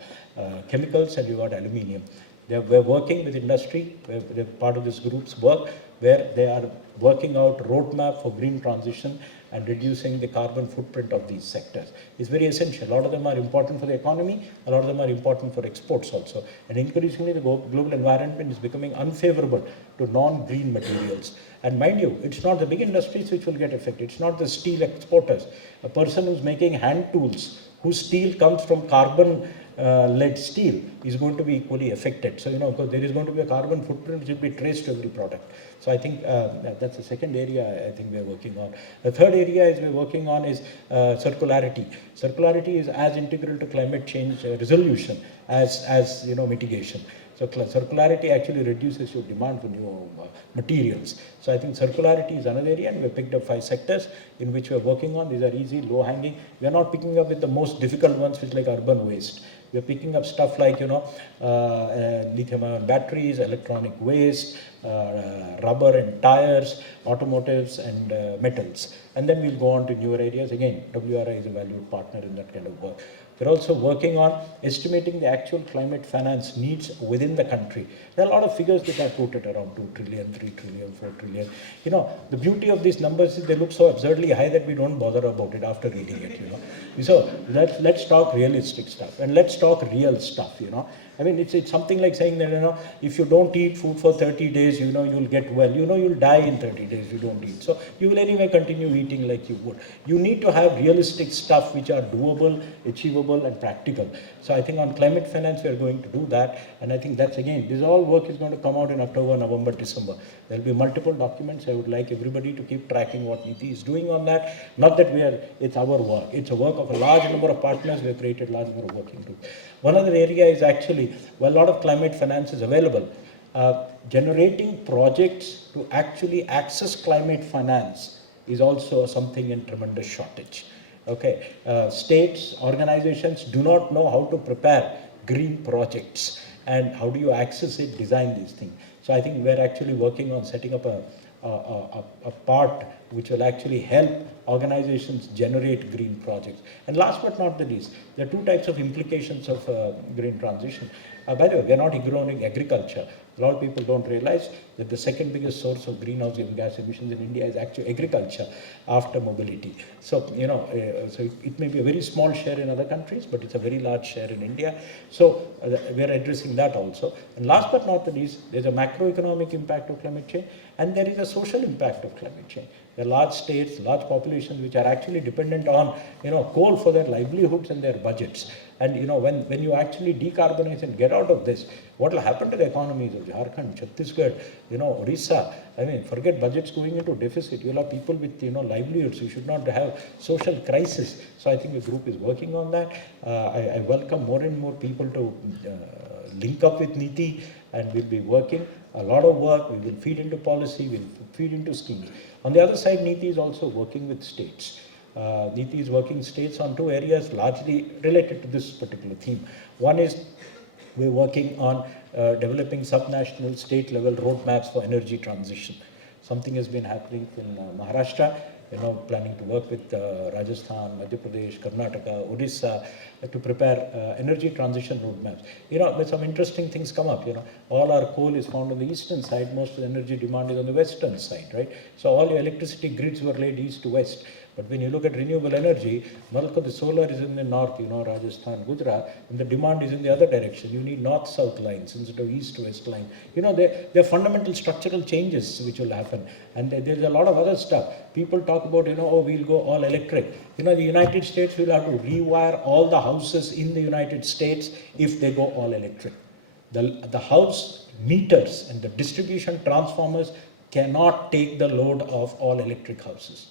chemicals, and you've got aluminium. We're working with industry, they're part of this group's work, where they are working out roadmap for green transition and reducing the carbon footprint of these sectors. It's very essential. A lot of them are important for the economy, a lot of them are important for exports also. And increasingly the global environment is becoming unfavorable to non-green materials. And mind you, it's not the big industries which will get affected. It's not the steel exporters. A person who's making hand tools, whose steel comes from carbon lead steel, is going to be equally affected. So, because there is going to be a carbon footprint which will be traced to every product. So I think that's the second area I think we're working on. The third area we're working on is circularity. Circularity is as integral to climate change resolution as mitigation. So circularity actually reduces your demand for new materials. So I think circularity is another area, and we've picked up 5 sectors in which we're working on. These are easy, low-hanging. We are not picking up with the most difficult ones, which like urban waste. We're picking up stuff like, lithium-ion batteries, electronic waste, rubber and tires, automotives and metals. And then we'll go on to newer areas. Again, WRI is a valued partner in that kind of work. We're also working on estimating the actual climate finance needs within the country. There are a lot of figures that are quoted around 2 trillion, 3 trillion, 4 trillion. The beauty of these numbers is they look so absurdly high that we don't bother about it after reading it, So let's talk realistic stuff, and let's talk real stuff, I mean, it's something like saying that, if you don't eat food for 30 days, you'll get well. You'll die in 30 days if you don't eat. So you will anyway continue eating like you would. You need to have realistic stuff which are doable, achievable, and practical. So I think on climate finance, we are going to do that. And I think that's, again, this all work is going to come out in October, November, December. There'll be multiple documents. I would like everybody to keep tracking what NITI is doing on that. Not that it's our work. It's a work of a large number of partners. We have created a large number of working groups. One other area is actually, a lot of climate finance is available. Generating projects to actually access climate finance is also something in tremendous shortage. Okay, states, organizations do not know how to prepare green projects, and how do you access it, design these things. So I think we're actually working on setting up a part which will actually help organizations generate green projects. And last but not the least, there are 2 types of implications of green transition. By the way, we are not ignoring agriculture. A lot of people don't realize that the second biggest source of greenhouse gas emissions in India is actually agriculture after mobility. So, so it may be a very small share in other countries, but it's a very large share in India. So we are addressing that also. And last but not the least, there's a macroeconomic impact of climate change, and there is a social impact of climate change. There are large states, large populations which are actually dependent on, coal for their livelihoods and their budgets. And when you actually decarbonize and get out of this, what will happen to the economies of Jharkhand, Chhattisgarh, Orissa? I mean, forget budgets going into deficit. You'll have people with livelihoods. You should not have social crisis. So I think the group is working on that. I welcome more and more people to link up with NITI, and we'll be working a lot of work. We will feed into policy, we'll feed into schemes. On the other side, NITI is also working with states. NITI is working states on 2 areas largely related to this particular theme. One is We're working on developing subnational state level roadmaps for energy transition. Something has been happening in Maharashtra, planning to work with Rajasthan, Madhya Pradesh, Karnataka, Odisha to prepare energy transition roadmaps. But some interesting things come up. All our coal is found on the eastern side, most of the energy demand is on the western side, right? So all your electricity grids were laid east to west. But when you look at renewable energy, bulk of the solar is in the north, Rajasthan, Gujarat, and the demand is in the other direction. You need north-south lines instead of east-west lines. There are fundamental structural changes which will happen. And there's a lot of other stuff. People talk about, we'll go all electric. The United States will have to rewire all the houses in the United States if they go all electric. The house meters and the distribution transformers cannot take the load of all electric houses.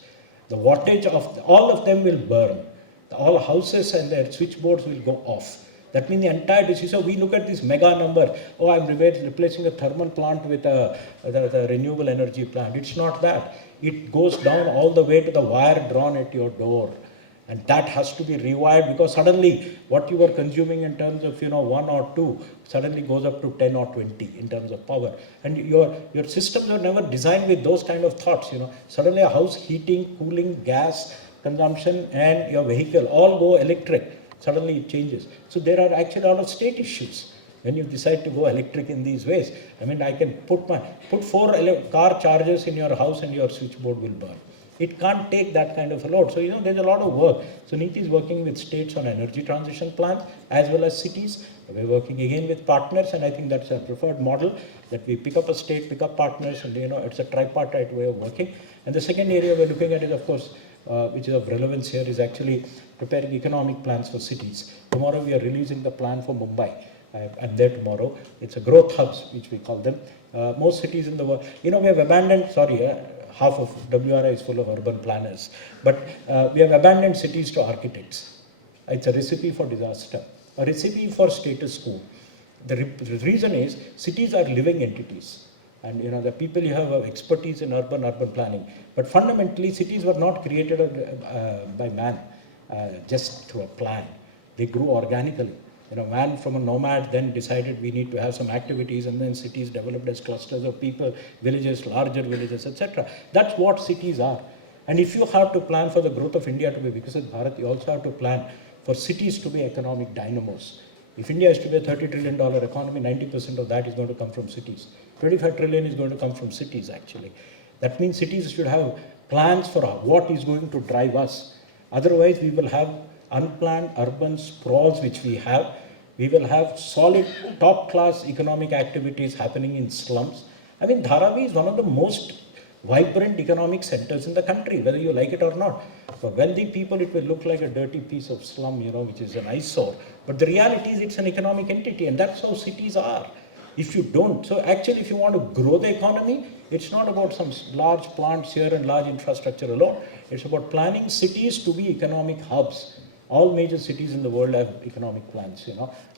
The wattage of all of them will burn. All houses and their switchboards will go off. That means the entire distribution. So we look at this mega number. Oh, I'm replacing a thermal plant with the renewable energy plant. It's not that. It goes down all the way to the wire drawn at your door. And that has to be rewired, because suddenly what you were consuming in terms of 1 or 2 suddenly goes up to 10 or 20 in terms of power. And your systems are never designed with those kind of thoughts. Suddenly a house heating, cooling, gas consumption and your vehicle all go electric. Suddenly it changes. So there are actually a lot of state issues when you decide to go electric in these ways. I mean, I can put 4 car chargers in your house and your switchboard will burn. It can't take that kind of a load. So, there's a lot of work. So, NITI is working with states on energy transition plans as well as cities. We're working again with partners, and I think that's a preferred model, that we pick up a state, pick up partners, and, it's a tripartite way of working. And the second area we're looking at is, of course, which is of relevance here, is actually preparing economic plans for cities. Tomorrow we are releasing the plan for Mumbai. I'm there tomorrow. It's a growth hubs, which we call them. Most cities in the world, we have abandoned, half of WRI is full of urban planners, but we have abandoned cities to architects. It's a recipe for disaster, a recipe for status quo. The reason is cities are living entities, and the people you have expertise in urban planning. But fundamentally, cities were not created by man just through a plan. They grew organically. Man from a nomad then decided we need to have some activities, and then cities developed as clusters of people, villages, larger villages, etc. That's what cities are. And if you have to plan for the growth of India to be Viksit Bharat, you also have to plan for cities to be economic dynamos. If India is to be a $30 trillion economy, 90% of that is going to come from cities. 25 trillion is going to come from cities, actually. That means cities should have plans for what is going to drive us. Otherwise, we will have unplanned urban sprawls, which we have. We will have solid top-class economic activities happening in slums. I mean, Dharavi is one of the most vibrant economic centers in the country, whether you like it or not. For wealthy people, it will look like a dirty piece of slum, which is an eyesore. But the reality is it's an economic entity, and that's how cities are. If you don't, so actually if you want to grow the economy, it's not about some large plants here and large infrastructure alone. It's about planning cities to be economic hubs. All major cities in the world have economic plans,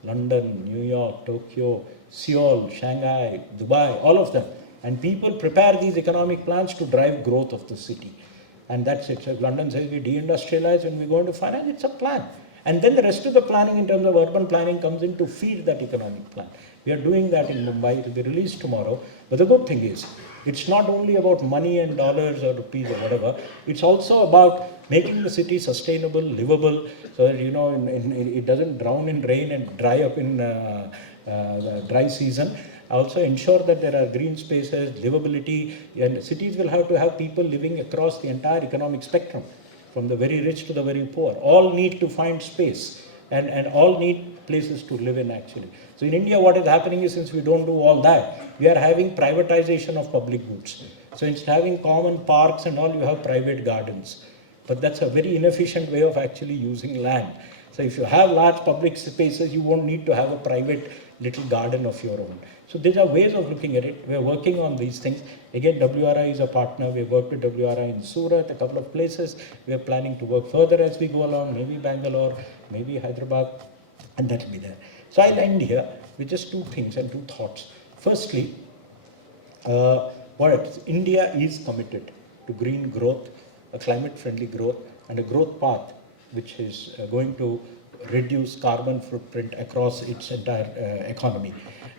London, New York, Tokyo, Seoul, Shanghai, Dubai, all of them. And people prepare these economic plans to drive growth of the city. And that's it. So if London says we deindustrialize and we go into finance, it's a plan. And then the rest of the planning in terms of urban planning comes in to feed that economic plan. We are doing that in Mumbai. It will be released tomorrow. But the good thing is, it's not only about money and dollars or rupees or whatever. It's also about making the city sustainable, livable, so that, it doesn't drown in rain and dry up in the dry season. Also ensure that there are green spaces, livability, and cities will have to have people living across the entire economic spectrum, from the very rich to the very poor. All need to find space, and all need places to live in, actually. So in India, what is happening is, since we don't do all that, we are having privatization of public goods. So instead of having common parks and all, you have private gardens. But that's a very inefficient way of actually using land. So if you have large public spaces, you won't need to have a private little garden of your own. So these are ways of looking at it. We're working on these things. Again, WRI is a partner. We've worked with WRI in Surat, a couple of places. We're planning to work further as we go along, maybe Bangalore, maybe Hyderabad, and that'll be there. So I'll end here with just 2 things and 2 thoughts. Firstly, India is committed to green growth, a climate-friendly growth, and a growth path which is going to reduce carbon footprint across its entire economy.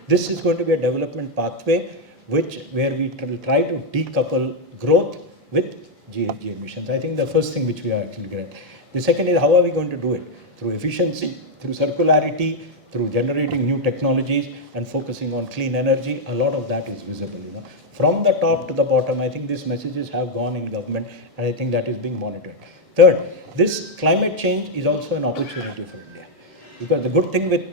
This is going to be a development pathway where we try to decouple growth with GHG emissions. I think the first thing which we are actually going to. The second is, how are we going to do it? Through efficiency, through circularity, through generating new technologies and focusing on clean energy. A lot of that is visible, From the top to the bottom, I think these messages have gone in government, and I think that is being monitored. Third, this climate change is also an opportunity for India, because the good thing with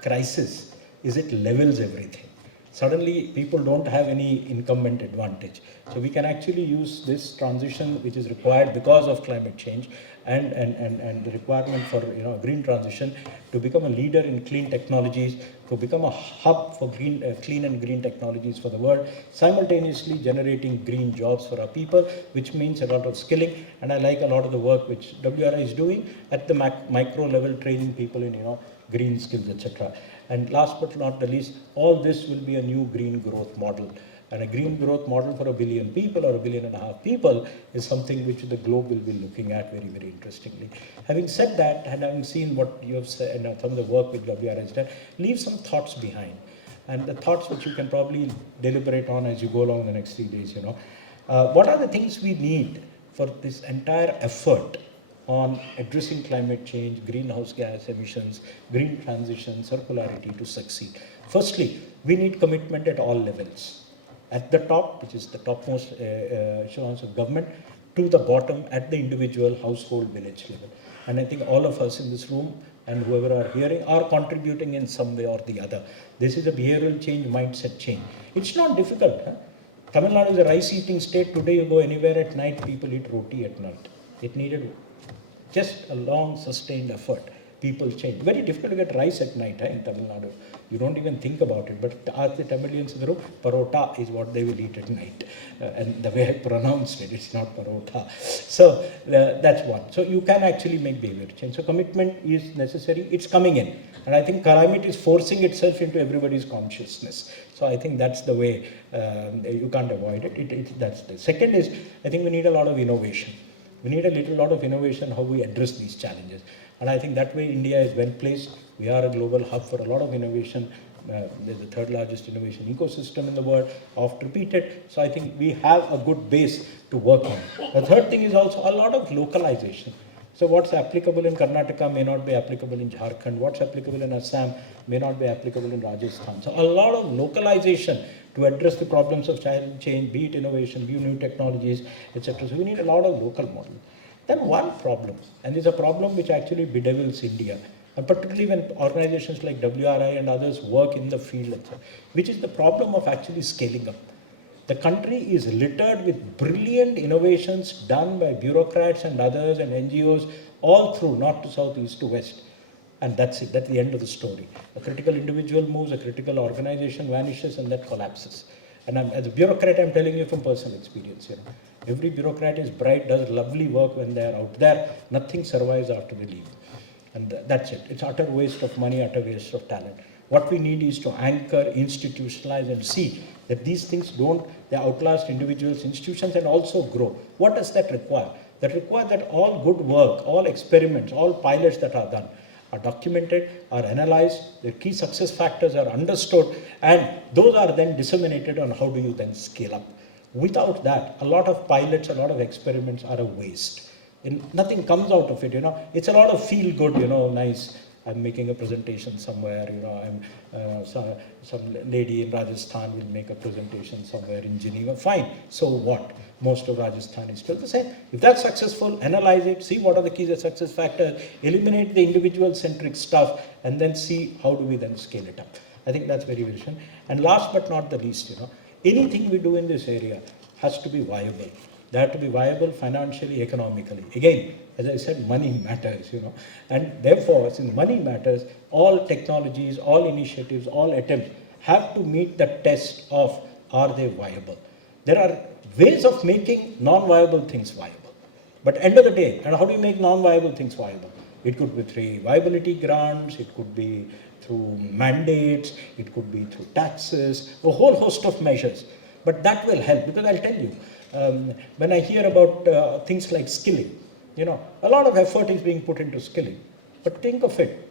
crisis is it levels everything. Suddenly people don't have any incumbent advantage. So we can actually use this transition which is required because of climate change and the requirement for green transition to become a leader in clean technologies, to become a hub for clean and green technologies for the world, simultaneously generating green jobs for our people, which means a lot of skilling. And I like a lot of the work which WRI is doing at the micro level, training people in green skills, etc. And last but not the least, all this will be a new green growth model. And a green growth model for 1 billion people or 1.5 billion people is something which the globe will be looking at very, very interestingly. Having said that, and having seen what you have said and some of the work which WRI has done, leave some thoughts behind. And the thoughts which you can probably deliberate on as you go along the next 3 days, What are the things we need for this entire effort on addressing climate change, greenhouse gas emissions, green transition, circularity to succeed? Firstly, we need commitment at all levels. At the top, which is the topmost echelons of government, to the bottom at the individual household village level. And I think all of us in this room and whoever are hearing are contributing in some way or the other. This is a behavioral change, mindset change. It's not difficult. Tamil Nadu is a rice eating state. Today you go anywhere at night, people eat roti at night. It needed just a long sustained effort. People change. Very difficult to get rice at night in Tamil Nadu. You don't even think about it. But ask the Tamilians in the room, parota is what they will eat at night. And the way I pronounced it, it's not parota. So that's one. So you can actually make behavior change. So commitment is necessary. It's coming in. And I think climate is forcing itself into everybody's consciousness. So I think that's the way you can't avoid it. That's the second is, I think we need a lot of innovation. We need a lot of innovation how we address these challenges. And I think that way India is well placed. We are a global hub for a lot of innovation. There's the third largest innovation ecosystem in the world, oft repeated. So I think we have a good base to work on. The third thing is also a lot of localization. So what's applicable in Karnataka may not be applicable in Jharkhand. What's applicable in Assam may not be applicable in Rajasthan. So a lot of localization to address the problems of climate change, be it innovation, be it new technologies, etc. So we need a lot of local models. Then one problem, and it's a problem which actually bedevils India, and particularly when organizations like WRI and others work in the field, etc., which is the problem of actually scaling up. The country is littered with brilliant innovations done by bureaucrats and others and NGOs all through, north to south, east to west. And that's it, that's the end of the story. A critical individual moves, a critical organization vanishes, and that collapses. And as a bureaucrat, I'm telling you from personal experience. Every bureaucrat is bright, does lovely work when they're out there. Nothing survives after they leave. And that's it. It's utter waste of money, utter waste of talent. What we need is to anchor, institutionalize, and see that these things they outlast individuals, institutions, and also grow. What does that require? That requires that all good work, all experiments, all pilots that are done are documented, are analyzed, their key success factors are understood, and those are then disseminated on how do you then scale up. Without that, a lot of pilots, a lot of experiments are a waste. And nothing comes out of it, It's a lot of feel good, nice. I'm making a presentation somewhere, some lady in Rajasthan will make a presentation somewhere in Geneva. Fine, so what? Most of Rajasthan is still the same. If that's successful, analyze it, see what are the key success factors, eliminate the individual-centric stuff, and then see how do we then scale it up. I think that's very vision. And last but not the least, anything we do in this area has to be viable. They have to be viable financially, economically. Again, as I said, money matters, And therefore, since money matters, all technologies, all initiatives, all attempts have to meet the test of are they viable. There are ways of making non-viable things viable. But end of the day, and how do you make non-viable things viable? It could be through viability grants, it could be through mandates, it could be through taxes, a whole host of measures. But that will help, because I'll tell you, when I hear about things like skilling, a lot of effort is being put into skilling. But think of it.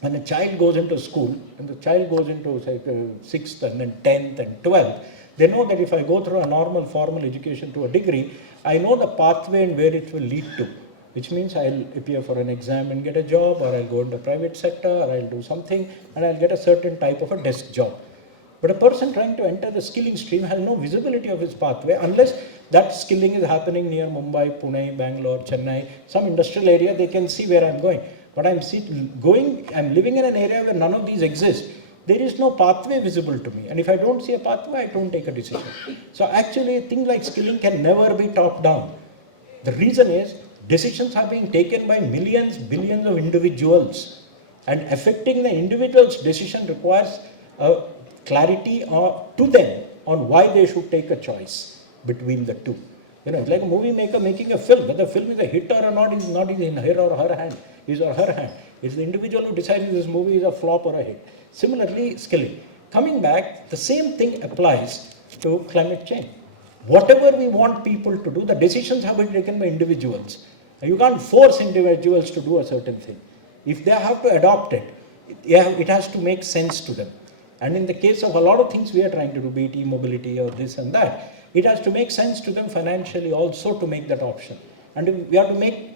When a child goes into school, and the child goes into say, 6th and then 10th and 12th, they know that if I go through a normal formal education to a degree, I know the pathway and where it will lead to, which means I'll appear for an exam and get a job, or I'll go into the private sector, or I'll do something, and I'll get a certain type of a desk job. But a person trying to enter the skilling stream has no visibility of his pathway unless that skilling is happening near Mumbai, Pune, Bangalore, Chennai, some industrial area. They can see where I'm going. But I'm living in an area where none of these exist. There is no pathway visible to me. And if I don't see a pathway, I don't take a decision. So actually, things like skilling can never be top down. The reason is decisions are being taken by millions, billions of individuals. And affecting the individual's decision requires clarity to them on why they should take a choice between the two. It's like a movie maker making a film. Whether the film is a hit or not is not in his or her hand. It's the individual who decides if this movie is a flop or a hit. Similarly, skilling. Coming back, the same thing applies to climate change. Whatever we want people to do, the decisions have been taken by individuals. You can't force individuals to do a certain thing. If they have to adopt it, it has to make sense to them. And in the case of a lot of things we are trying to do, be it e-mobility or this and that, it has to make sense to them financially also to make that option. And we have to make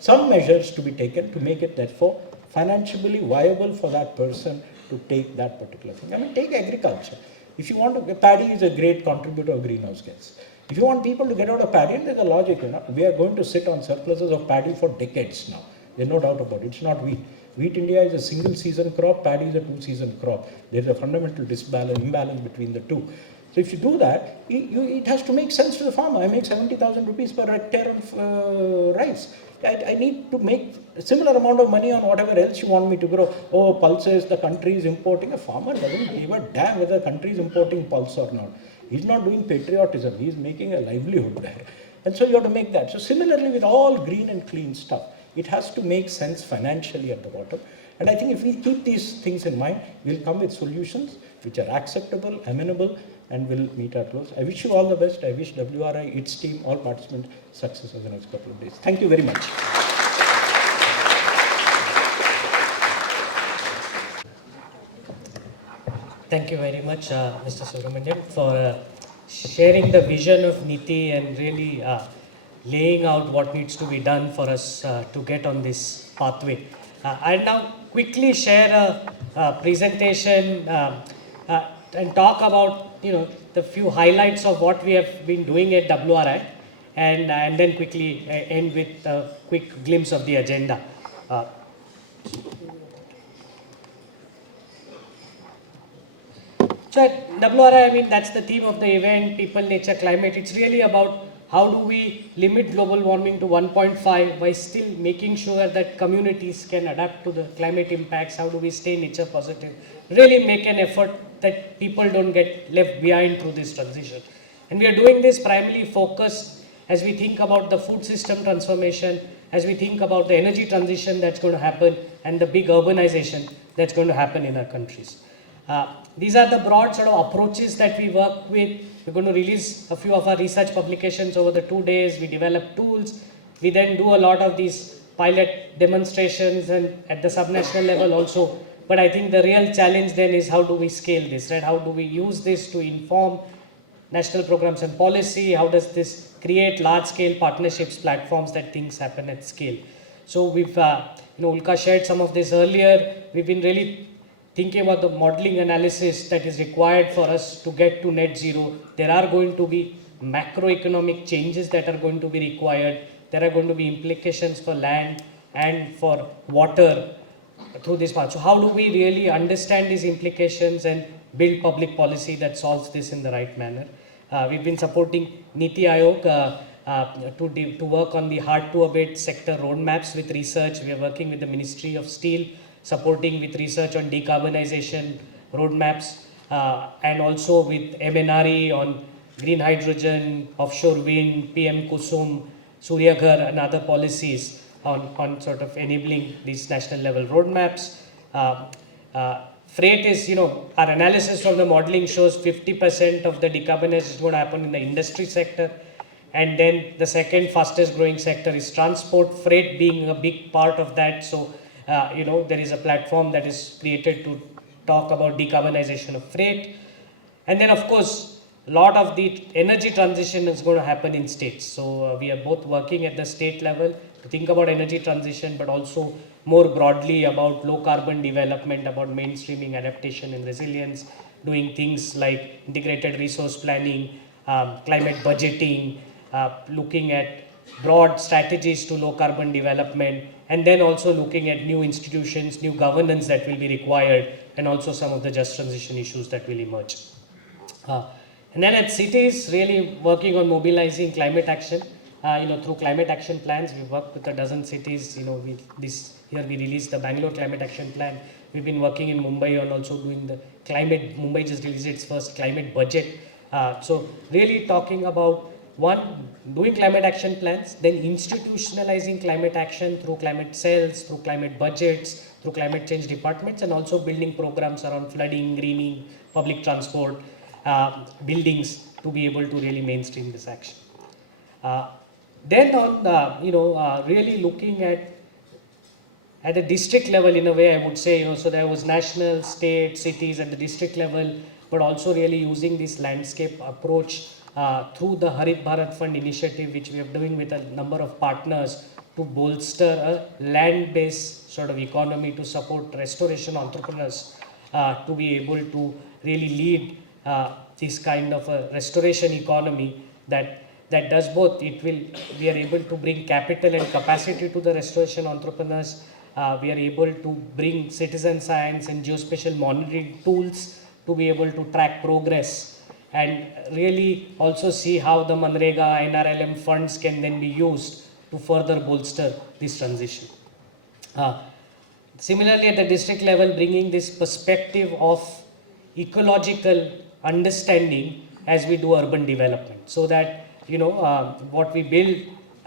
some measures to be taken to make it therefore financially viable for that person to take that particular thing. Take agriculture. If you want to, paddy is a great contributor of greenhouse gas. If you want people to get out of paddy, there's a logic, we are going to sit on surpluses of paddy for decades now. There's no doubt about it. It's not wheat. Wheat India is a single season crop, paddy is a 2-season crop. There's a fundamental imbalance between the two. So if you do that, it has to make sense to the farmer. I make 70,000 rupees per hectare of rice. I need to make a similar amount of money on whatever else you want me to grow. Oh, pulses, the country is importing. A farmer doesn't give a damn whether the country is importing pulse or not. He's not doing patriotism. He's making a livelihood there. And so you have to make that. So similarly with all green and clean stuff, it has to make sense financially at the bottom. And I think if we keep these things in mind, we'll come with solutions which are acceptable, amenable, and will meet our goals. I wish you all the best. I wish WRI, its team, all participants success over the next couple of days. Thank you very much. Thank you very much, Mr. Subrahmanyam, for sharing the vision of NITI and really laying out what needs to be done for us to get on this pathway. I'll now quickly share a presentation and talk about the few highlights of what we have been doing at WRI, and then quickly end with a quick glimpse of the agenda. So at WRI, that's the theme of the event, people, nature, climate. It's really about how do we limit global warming to 1.5 by still making sure that communities can adapt to the climate impacts. How do we stay nature positive? Really make an effort that people don't get left behind through this transition. And we are doing this primarily focused as we think about the food system transformation, as we think about the energy transition that's going to happen, and the big urbanization that's going to happen in our countries. These are the broad sort of approaches that we work with. We're going to release a few of our research publications over the 2 days. We develop tools. We then do a lot of these pilot demonstrations and at the subnational level also. But I think the real challenge then is how do we scale this, right? How do we use this to inform national programs and policy? How does this create large-scale partnerships, platforms that things happen at scale? So we've, Ulka shared some of this earlier. We've been really thinking about the modeling analysis that is required for us to get to net zero. There are going to be macroeconomic changes that are going to be required. There are going to be implications for land and for water through this path. So how do we really understand these implications and build public policy that solves this in the right manner? We've been supporting NITI Aayog to work on the hard to abate sector roadmaps with research. We are working with the Ministry of Steel, supporting with research on decarbonization roadmaps, and also with MNRE on green hydrogen, offshore wind, PM Kusum, Surya Ghar and other policies on sort of enabling these national level roadmaps. Freight is, our analysis from the modeling shows 50% of the decarbonization is going to happen in the industry sector. And then the second fastest growing sector is transport, freight being a big part of that. So, there is a platform that is created to talk about decarbonization of freight. And then, of course, a lot of the energy transition is going to happen in states. So, we are both working at the state level to think about energy transition, but also more broadly about low carbon development, about mainstreaming adaptation and resilience, doing things like integrated resource planning, climate budgeting, looking at broad strategies to low carbon development, and then also looking at new institutions, new governance that will be required, and also some of the just transition issues that will emerge. And then at cities, really working on mobilizing climate action. Through climate action plans, we worked with a dozen cities. This year we released the Bangalore Climate Action Plan. We've been working in Mumbai on also doing the climate. Mumbai just released its first climate budget. So really talking about one, doing climate action plans, then institutionalizing climate action through climate cells, through climate budgets, through climate change departments, and also building programs around flooding, greening, public transport, buildings to be able to really mainstream this action. Then on, really looking at the district level in a way, I would say, so there was national, state, cities at the district level, but also really using this landscape approach through the Harit Bharat Fund initiative, which we are doing with a number of partners to bolster a land-based sort of economy to support restoration entrepreneurs to be able to really lead this kind of a restoration economy that does both. We are able to bring capital and capacity to the restoration entrepreneurs. We are able to bring citizen science and geospatial monitoring tools to be able to track progress and really also see how the Manrega, NRLM funds can then be used to further bolster this transition. Similarly, at the district level, bringing this perspective of ecological understanding as we do urban development, so that what we build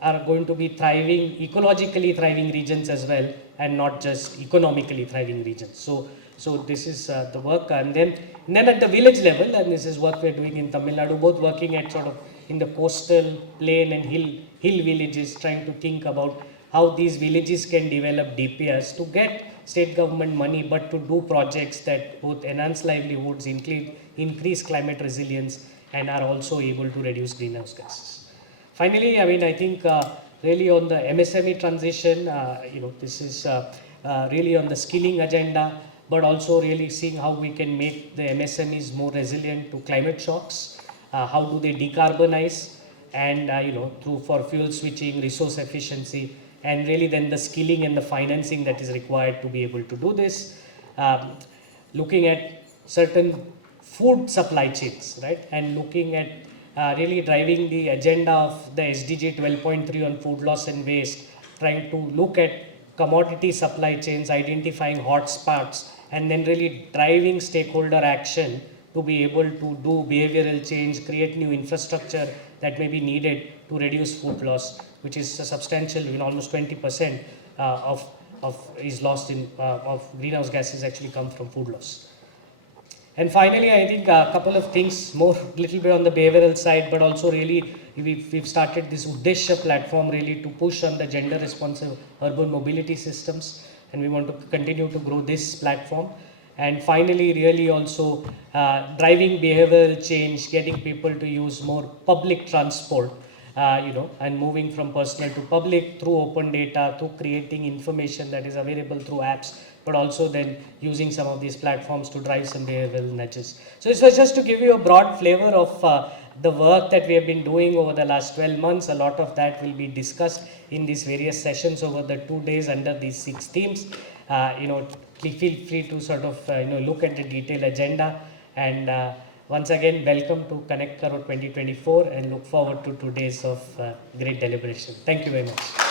are going to be thriving, ecologically thriving regions as well, and not just economically thriving regions. So this is the work, and then at the village level, and this is what we're doing in Tamil Nadu, both working at sort of in the coastal, plain and hill villages, trying to think about how these villages can develop DPRs to get state government money, but to do projects that both enhance livelihoods, increase climate resilience, and are also able to reduce greenhouse gases. Finally, I think really on the MSME transition, this is really on the skilling agenda, but also really seeing how we can make the MSMEs more resilient to climate shocks. How do they decarbonize, and for fuel switching, resource efficiency, and really then the skilling and the financing that is required to be able to do this. Looking at certain food supply chains, right, and looking at really driving the agenda of the SDG 12.3 on food loss and waste, trying to look at commodity supply chains, identifying hotspots, and then really driving stakeholder action to be able to do behavioral change, create new infrastructure that may be needed to reduce food loss, which is a substantial, almost 20% of is lost in of greenhouse gases actually come from food loss. And finally, I think a couple of things more, little bit on the behavioral side, but also really we've started this Uddeshya platform really to push on the gender responsive urban mobility systems, and we want to continue to grow this platform. And finally, really also driving behavioral change, getting people to use more public transport, and moving from personal to public through open data, through creating information that is available through apps, but also then using some of these platforms to drive some behavioral nudges. So this was just to give you a broad flavor of the work that we have been doing over the last 12 months. A lot of that will be discussed in these various sessions over the 2 days under these 6 themes. Feel free to sort of look at the detailed agenda, and once again welcome to Connect Karo 2024, and look forward to 2 days of great deliberation. Thank you very much.